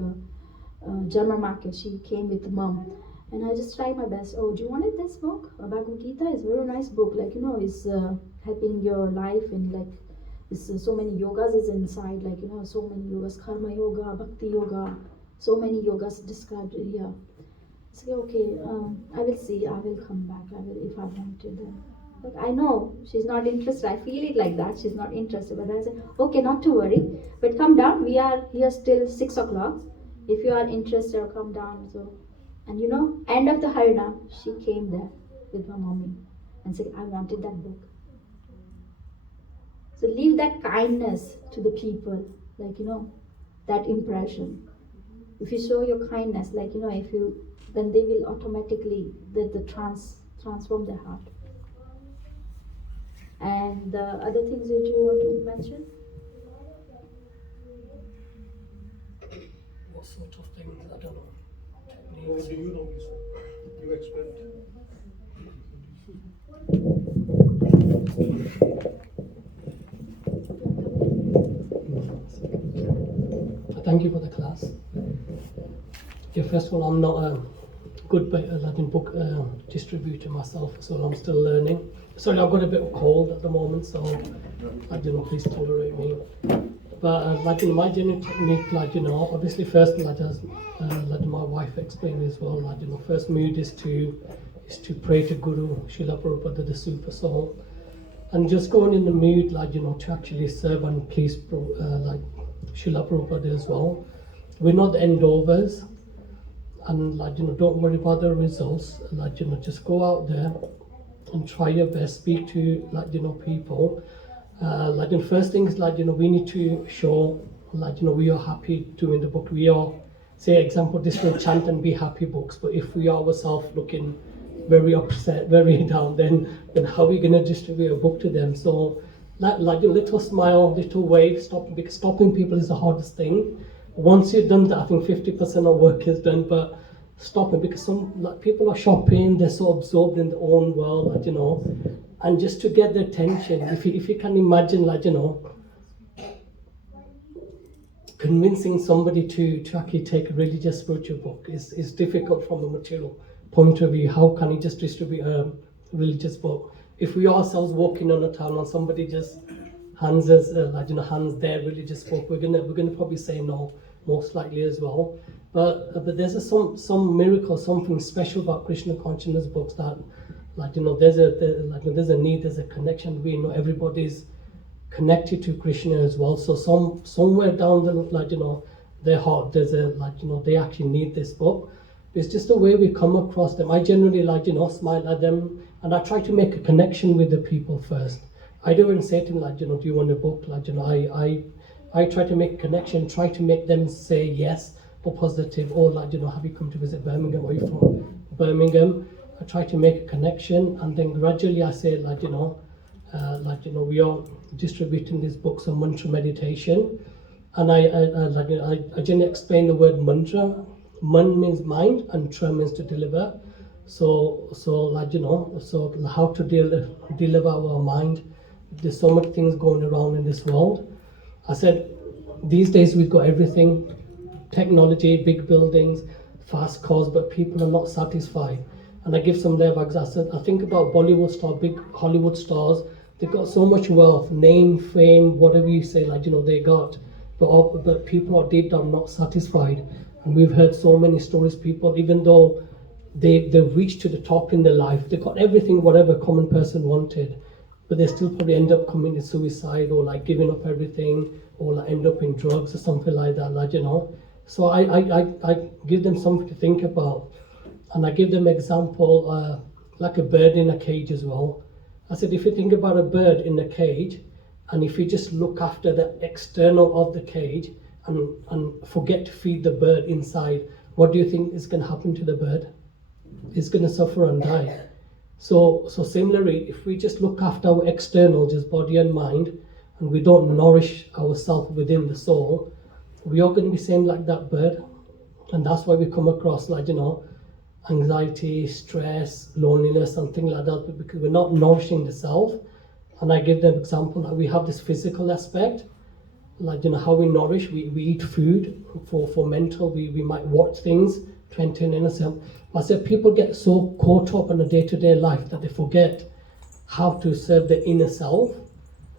German market. She came with mom, and I just tried my best. Do you want this book? Bhagavad Gita is a very nice book. Like it's helping your life, and like it's so many yogas is inside. Like so many yogas, karma yoga, bhakti yoga, so many yogas described here. I say okay, I will see. I will come back. I will if I wanted. But I know she's not interested. I feel it like that. She's not interested. But I say, okay, not to worry. But come down. We are here till 6 o'clock. If you are interested, come down. So, and end of the Harinam, she came there with her mommy and said, I wanted that book. So leave that kindness to the people. Like, that impression. If you show your kindness, like, if you then they will automatically transform their heart. And the other things that you want to mention? What sort of things? I don't know. What Techniques. do you know? You expect. Thank you for the class. Yeah, first of all, I'm not a good book distributor myself, so I'm still learning. Sorry, I've got a bit of cold at the moment, so please tolerate me. But my general technique, obviously first, as my wife explained as well, first mood is to pray to Guru SrilaPrabhupada, the Super Soul, and just going in the mood, to actually serve and please, Srila Prabhupada as well. We're not the endovers, and don't worry about the results. Just go out there and try your best. Speak to people. The first thing is we need to show we are happy doing the book. We are, say example, this will chant and be happy books. But if we are ourselves looking very upset, very down, then how are we going to distribute a book to them? So a little smile, little wave, because stopping people is the hardest thing. Once you've done that, I think 50% of work is done, but stopping, because some people are shopping, they're so absorbed in their own world, and just to get their attention, if you can imagine, convincing somebody to actually take a religious spiritual book is difficult from a material point of view. How can you just distribute a religious book? If we ourselves walking on a town and somebody just hands us, hands their religious book, we're gonna probably say no, most likely as well. But there's some miracle, something special about Krishna Consciousness books that, there's a need, there's a connection. We know everybody's connected to Krishna as well. So somewhere down the their heart, there's a they actually need this book. It's just the way we come across them. I generally smile at them, and I try to make a connection with the people first. I don't say to them do you want a book? I try to make a connection, try to make them say yes or positive, or have you come to visit Birmingham? Are you from Birmingham? I try to make a connection, and then gradually I say we are distributing these books on mantra meditation, and I generally explain the word mantra. Man means mind, and tra means to deliver. So how to deliver our mind. There's so much things going around in this world. I said, these days we've got everything, technology, big buildings, fast cars, but people are not satisfied. And I give some levags. I said, I think about Bollywood stars, big Hollywood stars. They've got so much wealth, name, fame, whatever you say, they got. But people are deep down not satisfied. And we've heard so many stories, people, even though they've reached to the top in their life, they got everything, whatever a common person wanted, but they still probably end up committing suicide, or giving up everything, or end up in drugs or something like that, So I give them something to think about, and I give them example, like a bird in a cage as well. I said, if you think about a bird in a cage, and if you just look after the external of the cage, and forget to feed the bird inside, what do you think is going to happen to the bird? It's going to suffer and die. So similarly, if we just look after our external, just body and mind, and we don't nourish ourselves within the soul, we are going to be same like that bird. And that's why we come across anxiety, stress, loneliness, and things like that, because we're not nourishing the self. And I give them example that we have this physical aspect, how we nourish, we eat food for mental, we might watch things to entertain ourselves. I said people get so caught up in a day-to-day life that they forget how to serve the inner self,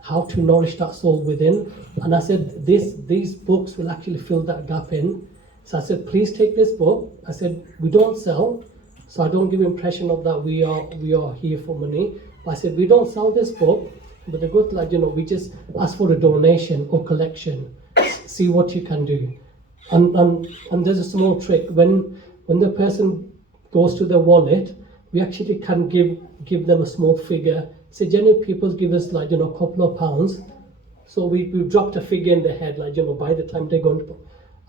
how to nourish that soul within. And I said these books will actually fill that gap in. So I said, please take this book. I said, we don't sell, so I don't give impression of that we are here for money. But I said, we don't sell this book, but the good, we just ask for a donation or collection. See what you can do. And there's a small trick. When the person goes to their wallet, we actually can give them a small figure. Say, generally people give us a couple of pounds. So we've dropped a figure in their head, by the time they're going to,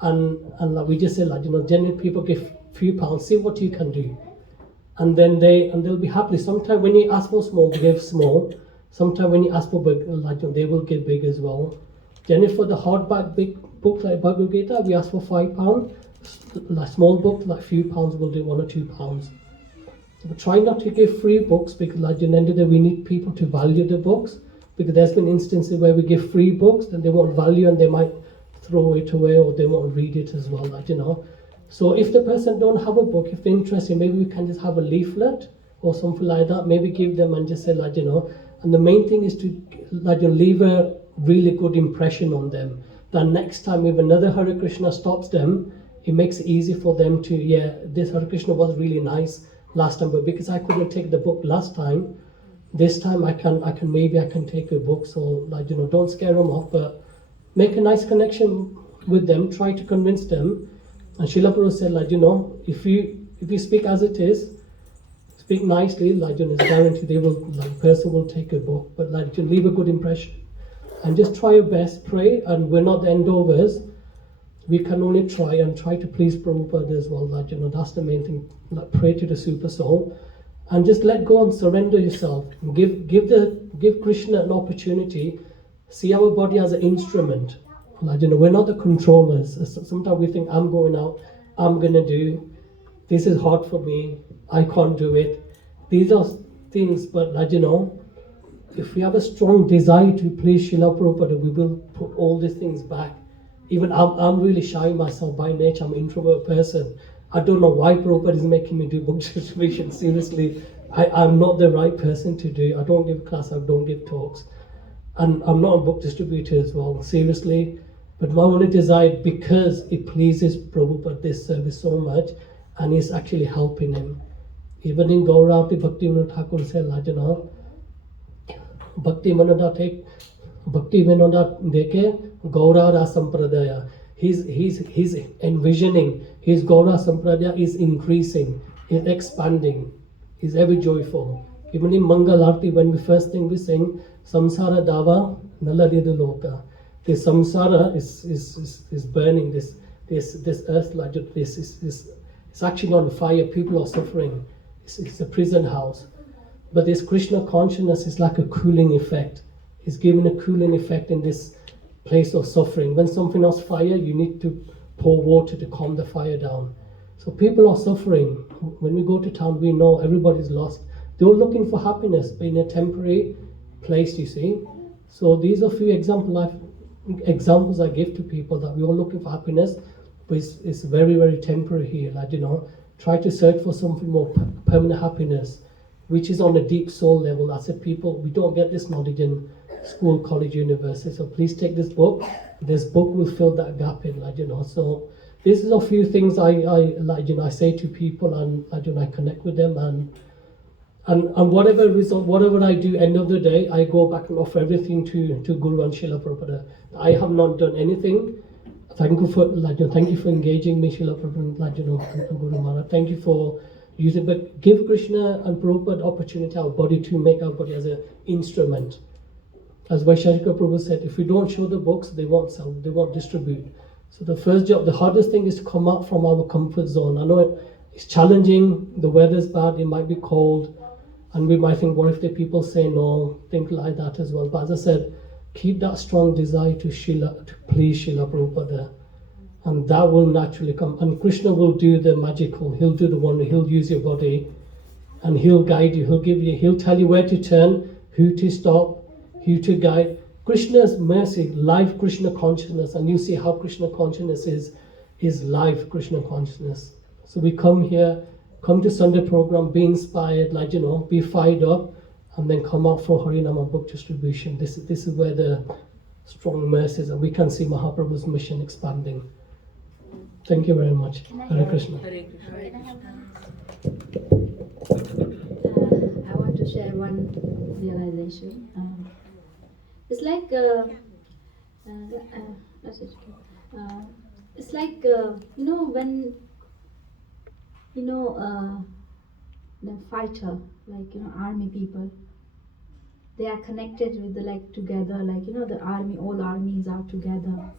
and we just say, generally people give few pounds, see what you can do. And then they'll be happy. Sometimes when you ask for small, they give small. Sometimes when you ask for big, like they will give big as well. Generally for the hardback big book like Bhagavad Gita, we ask for £5. Like small book, like few pounds, will do £1 or £2. But try not to give free books, because like at the end of the day, we need people to value the books. Because there's been instances where we give free books, then they won't value and they might throw it away, or they won't read it as well, like, So if the person don't have a book, if they're interested, maybe we can just have a leaflet or something like that. Maybe give them and just say, like, And the main thing is to leave a really good impression on them. That next time if another Hare Krishna stops them, it makes it easy for them to, this Hare Krishna was really nice last time, but because I couldn't take the book last time, this time I can take a book. So don't scare them off, but make a nice connection with them. Try to convince them. And Srila Prabhupada said, if you speak as it is, speak nicely, it's guaranteed person will take a book. But leave a good impression, and just try your best. Pray, and we're not the endovers. We can only try to please Prabhupada as well. That's the main thing. Pray to the Super Soul, and just let go and surrender yourself. Give Krishna an opportunity. See our body as an instrument. We're not the controllers. Sometimes we think, I'm going out, I'm gonna do. This is hard for me. I can't do it. These are things, but if we have a strong desire to please Srila Prabhupada, we will put all these things back. Even I'm really shy myself by nature. I'm an introvert person. I don't know why Prabhupada is making me do book distribution. Seriously, I'm not the right person to do. I don't give class, I don't give talks. And I'm not a book distributor as well, seriously. But my only desire, because it pleases Prabhupada, this service so much, and it's actually helping him. Even in Gaurati, Bhakti Thakur said, Bhakti Vinodha Deke Gaurara Sampradaya. He's envisioning his Gaura Sampradaya is increasing, is expanding, is ever joyful. Even in Mangal Arti, when we first thing we sing, Samsara Dava Nalaridu Loka. This samsara is burning, this earth, this is it's actually on fire, people are suffering. It's a prison house. But this Krishna consciousness is like a cooling effect. It's giving a cooling effect in this place of suffering. When something is fire, you need to pour water to calm the fire down. So people are suffering. When we go to town, we know everybody's lost. They're all looking for happiness, but in a temporary place, you see. So these are a few examples I give to people, that we're all looking for happiness, but it's very, very temporary here. Try to search for something more permanent happiness, which is on a deep soul level. I said, people, we don't get this knowledge in school, college, university. So please take this book. This book will fill that gap in, So this is a few things I say to people, and I connect with them, and whatever result, whatever I do, end of the day, I go back and offer everything to Guru and Srila Prabhupada. I have not done anything. Thank you for engaging me, Srila Prabhupada, Guru Maharaj. Thank you for using, but give Krishna and Prabhupada opportunity, our body, to make our body as an instrument. As Vaisheshika Prabhu said, if we don't show the books, they won't sell, they won't distribute. So the first job, the hardest thing is to come out from our comfort zone. I know it's challenging, the weather's bad, it might be cold, and we might think, what if the people say no, think like that as well. But as I said, keep that strong desire to please Srila Prabhupada, and that will naturally come. And Krishna will do the magical, he'll do the wonder, he'll use your body, and he'll guide you, he'll tell you where to turn, who to stop, who to guide. Krishna's mercy, live Krishna consciousness, and you see how Krishna consciousness is live Krishna consciousness. So we come here, come to Sunday program, be inspired, be fired up, and then come out for Harinam book distribution. This is where the strong mercies, and we can see Mahaprabhu's mission expanding. Thank you very much. Hare Krishna. I want to share one realization. It's like when the fighter, army people, they are connected with together, the army, all armies are together.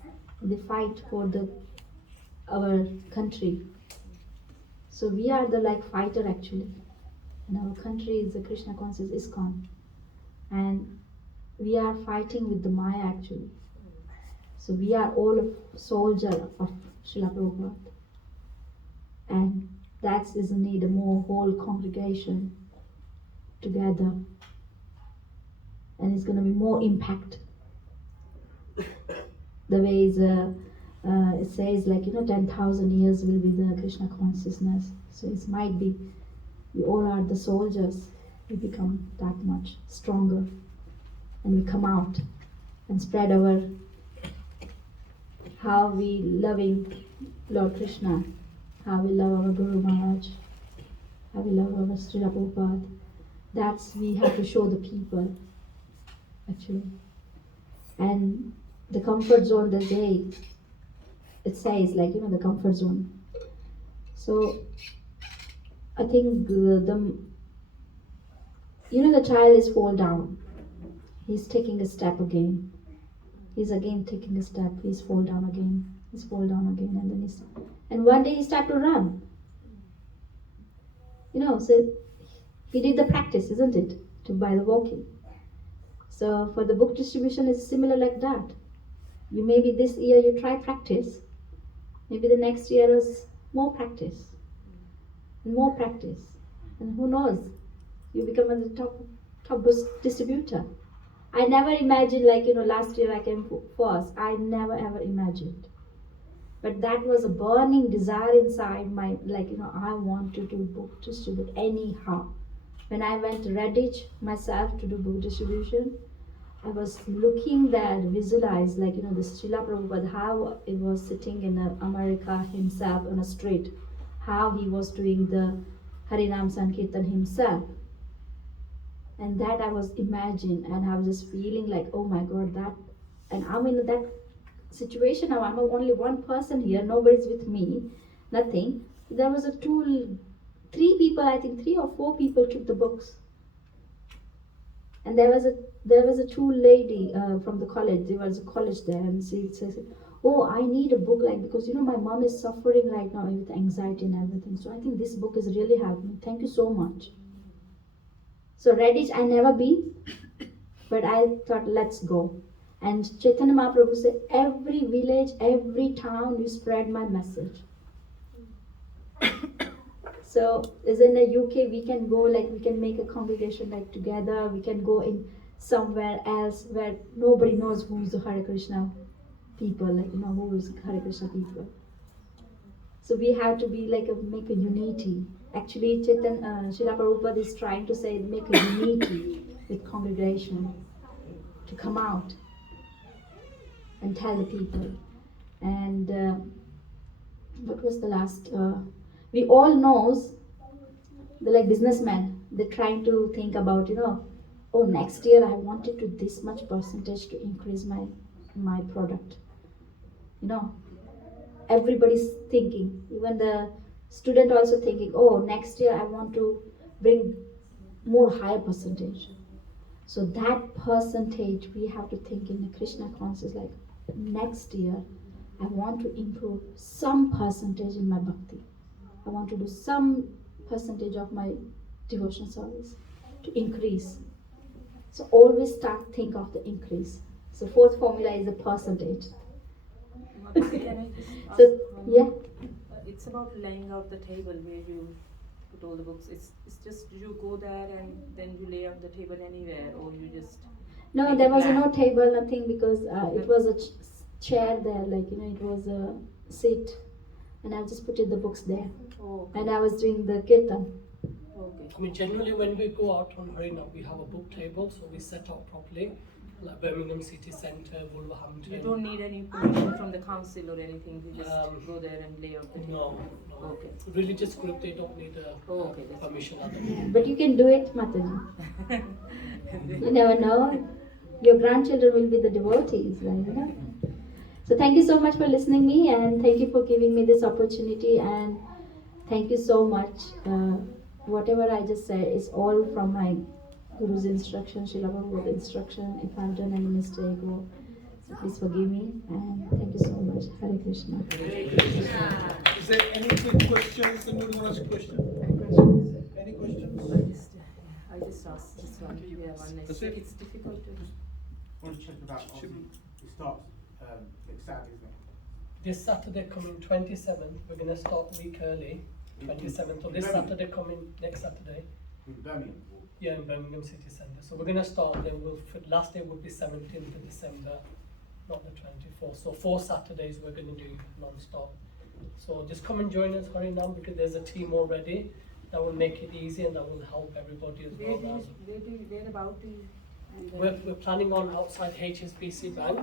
They fight for our country. So we are the like fighter actually. In our country is the Krishna Consciousness Iskcon. And we are fighting with the Maya actually. So we are all a soldier of Srila Prabhupada. And that is a need a more whole congregation together. And it's going to be more impact. The way it says 10,000 years will be the Krishna consciousness. So it might be we all are the soldiers. We become that much stronger. And we come out and spread our how we loving Lord Krishna, how we love our Guru Maharaj, how we love our Srila Prabhupada. That's we have to show the people actually. And the comfort zone that it says the comfort zone. So I think the child is fall down. He's taking a step again. He's again taking a step. He's fall down again. He's fall down again, and then and one day he start to run. So he did the practice, isn't it? By the walking. So for the book distribution is similar like that. You maybe this year you try practice. Maybe the next year is more practice. And more practice. And who knows? You become a top book distributor. I never imagined last year I came first. I never ever imagined. But that was a burning desire inside my, I want to do book distribute anyhow. When I went to Redditch myself to do book distribution, I was looking that, visualize, the Srila Prabhupada, how it was sitting in America himself on a street, how he was doing the Harinam Sankirtan himself. And that I was imagining, and I was just feeling oh my God, that, and I'm in that situation now. I'm only one person here, nobody's with me, nothing. There was three people, I think 3 or 4 people took the books. And there was a two lady from the college. There was a college there, and she says, "Oh, I need a book because my mom is suffering right now with anxiety and everything. So I think this book is really helping. Thank you so much." So Redditch I never been, but I thought let's go. And Chaitanya Mahaprabhu said, every village, every town, you spread my message. So as in the UK, we can go we can make a congregation together. We can go in somewhere else where nobody knows who's the Hare Krishna people, who is Hare Krishna people. So we have to be make a unity. Actually, Srila Prabhupada is trying to say make a unity with congregation to come out and tell the people. And what was the last? We all knows the businessmen. They're trying to think about oh, next year I wanted to this much percentage to increase my product. Everybody's thinking, even the student also thinking, oh, next year I want to bring more higher percentage. So that percentage we have to think in the Krishna consciousness, next year I want to improve some percentage in my bhakti. I want to do some percentage of my devotion service to increase. So always think of the increase. So fourth formula is the percentage. Can I just ask So one yeah. more? It's about laying out the table where you put all the books. It's just you go there and then you lay out the table anywhere, or you just No, make there a was plan? no table, nothing, because it was a chair there, it was a seat, and I just put the books there, Oh, and I was doing the kirtan. okay. I mean, generally when we go out on Harinam, we have a book table, so we set out properly, like Birmingham City Centre, Wolverhampton. You don't need any permission from the council or anything. You just go there and lay out the table. No. Okay. Religious group, they don't need Okay, that's permission other than But you can do it, Mataji. You never know. Your grandchildren will be the devotees, right? So thank you so much for listening me, and thank you for giving me this opportunity, and thank you so much. Whatever I just said is all from my Guru's instruction, Srila Prabhupada's instruction. If I've done any mistake, so please forgive me, and thank you so much. Hare Krishna. Hare Krishna. Is there any quick questions? Somebody want to ask a question? Any questions? I just asked this one. Yeah, one next. That's it? It's difficult to. Want to check about it starts next Saturday, isn't it? This Saturday coming 27th, we're going to start a week early. 27th, so this Birmingham. Saturday coming, next Saturday. In Birmingham. Yeah, in Birmingham City Centre. So we're going to start, then last day would be 17th of December, not the 24th. So 4 Saturdays we're going to do non-stop. So just come and join us, Harinam, because there's a team already that will make it easy and that will help everybody as well. Where about do you? We're planning on outside HSBC Bank,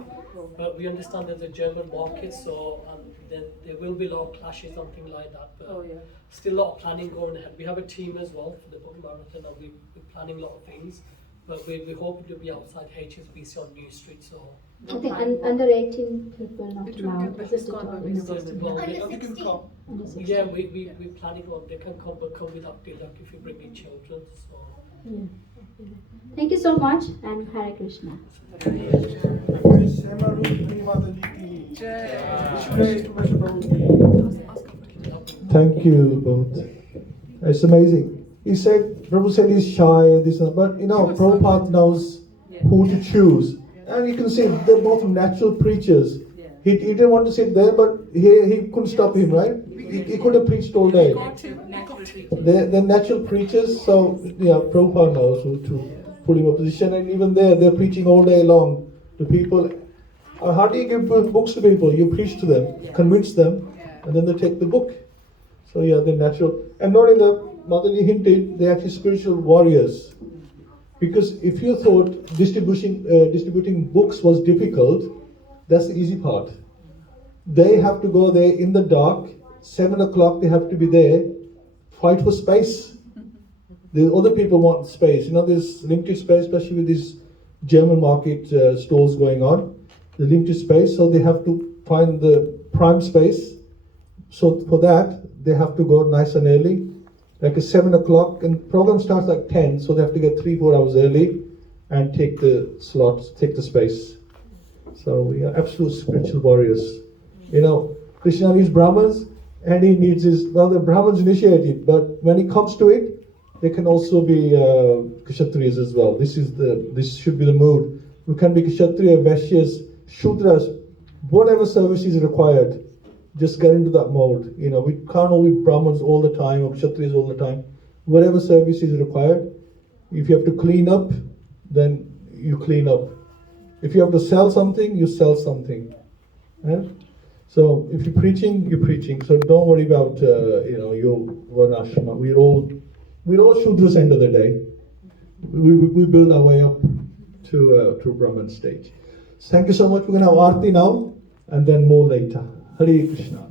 but we understand there's a German market, so there will be a lot of clashes, something like that. But still a lot of planning going ahead. We have a team as well for the book marathon, and we're planning a lot of things. But we're hoping to be outside HSBC on New Street. So I think under 18 people not It will allowed. be Is it Iskcon all? will be well, Under they- 16. Under 16. yeah, we're planning on they can come, but come without tilak if you bring in children. So. Yeah. Thank you so much and Hare Krishna. Thank you both. It's amazing. He said, Prabhu said he's shy, this and that, but you know, Prabhupada knows who to choose. And you can see they're both natural preachers. He didn't want to sit there, but he couldn't stop him, right? He could have preached all day. They're natural preachers, so yeah, Prabhupada knows who to put him in a position, and even there, they're preaching all day long to people. How do you give books to people? You preach to them, convince them, and then they take the book. So yeah, they're natural. And not in the Motherly hinted, they're actually spiritual warriors. Because if you thought distributing books was difficult, that's the easy part. They have to go there in the dark, 7 o'clock they have to be there, fight for space. The other people want space. You know, there's limited space, especially with these German market stores going on. The limited space, so they have to find the prime space. So for that, they have to go nice and early, like at 7 o'clock, and program starts like 10, so they have to get 3-4 hours early and take the slots, take the space. So we are absolute spiritual warriors. You know, Krishna needs Brahmins, and he needs the Brahmins initiated, but when it comes to it, they can also be Kshatriyas as well. This should be the mood. We can be Kshatriya, Vaishyas, Shudras, whatever service is required. Just get into that mode. You know, we can't all be Brahmins all the time or Kshatriyas all the time. Whatever service is required. If you have to clean up, then you clean up. If you have to sell something, you sell something. Yeah? So if you're preaching, you're preaching. So don't worry about your varnashrama. We're all Shudras end of the day. We build our way up to Brahman stage. So thank you so much. We're going to have Aarti now, and then more later. Hare Krishna.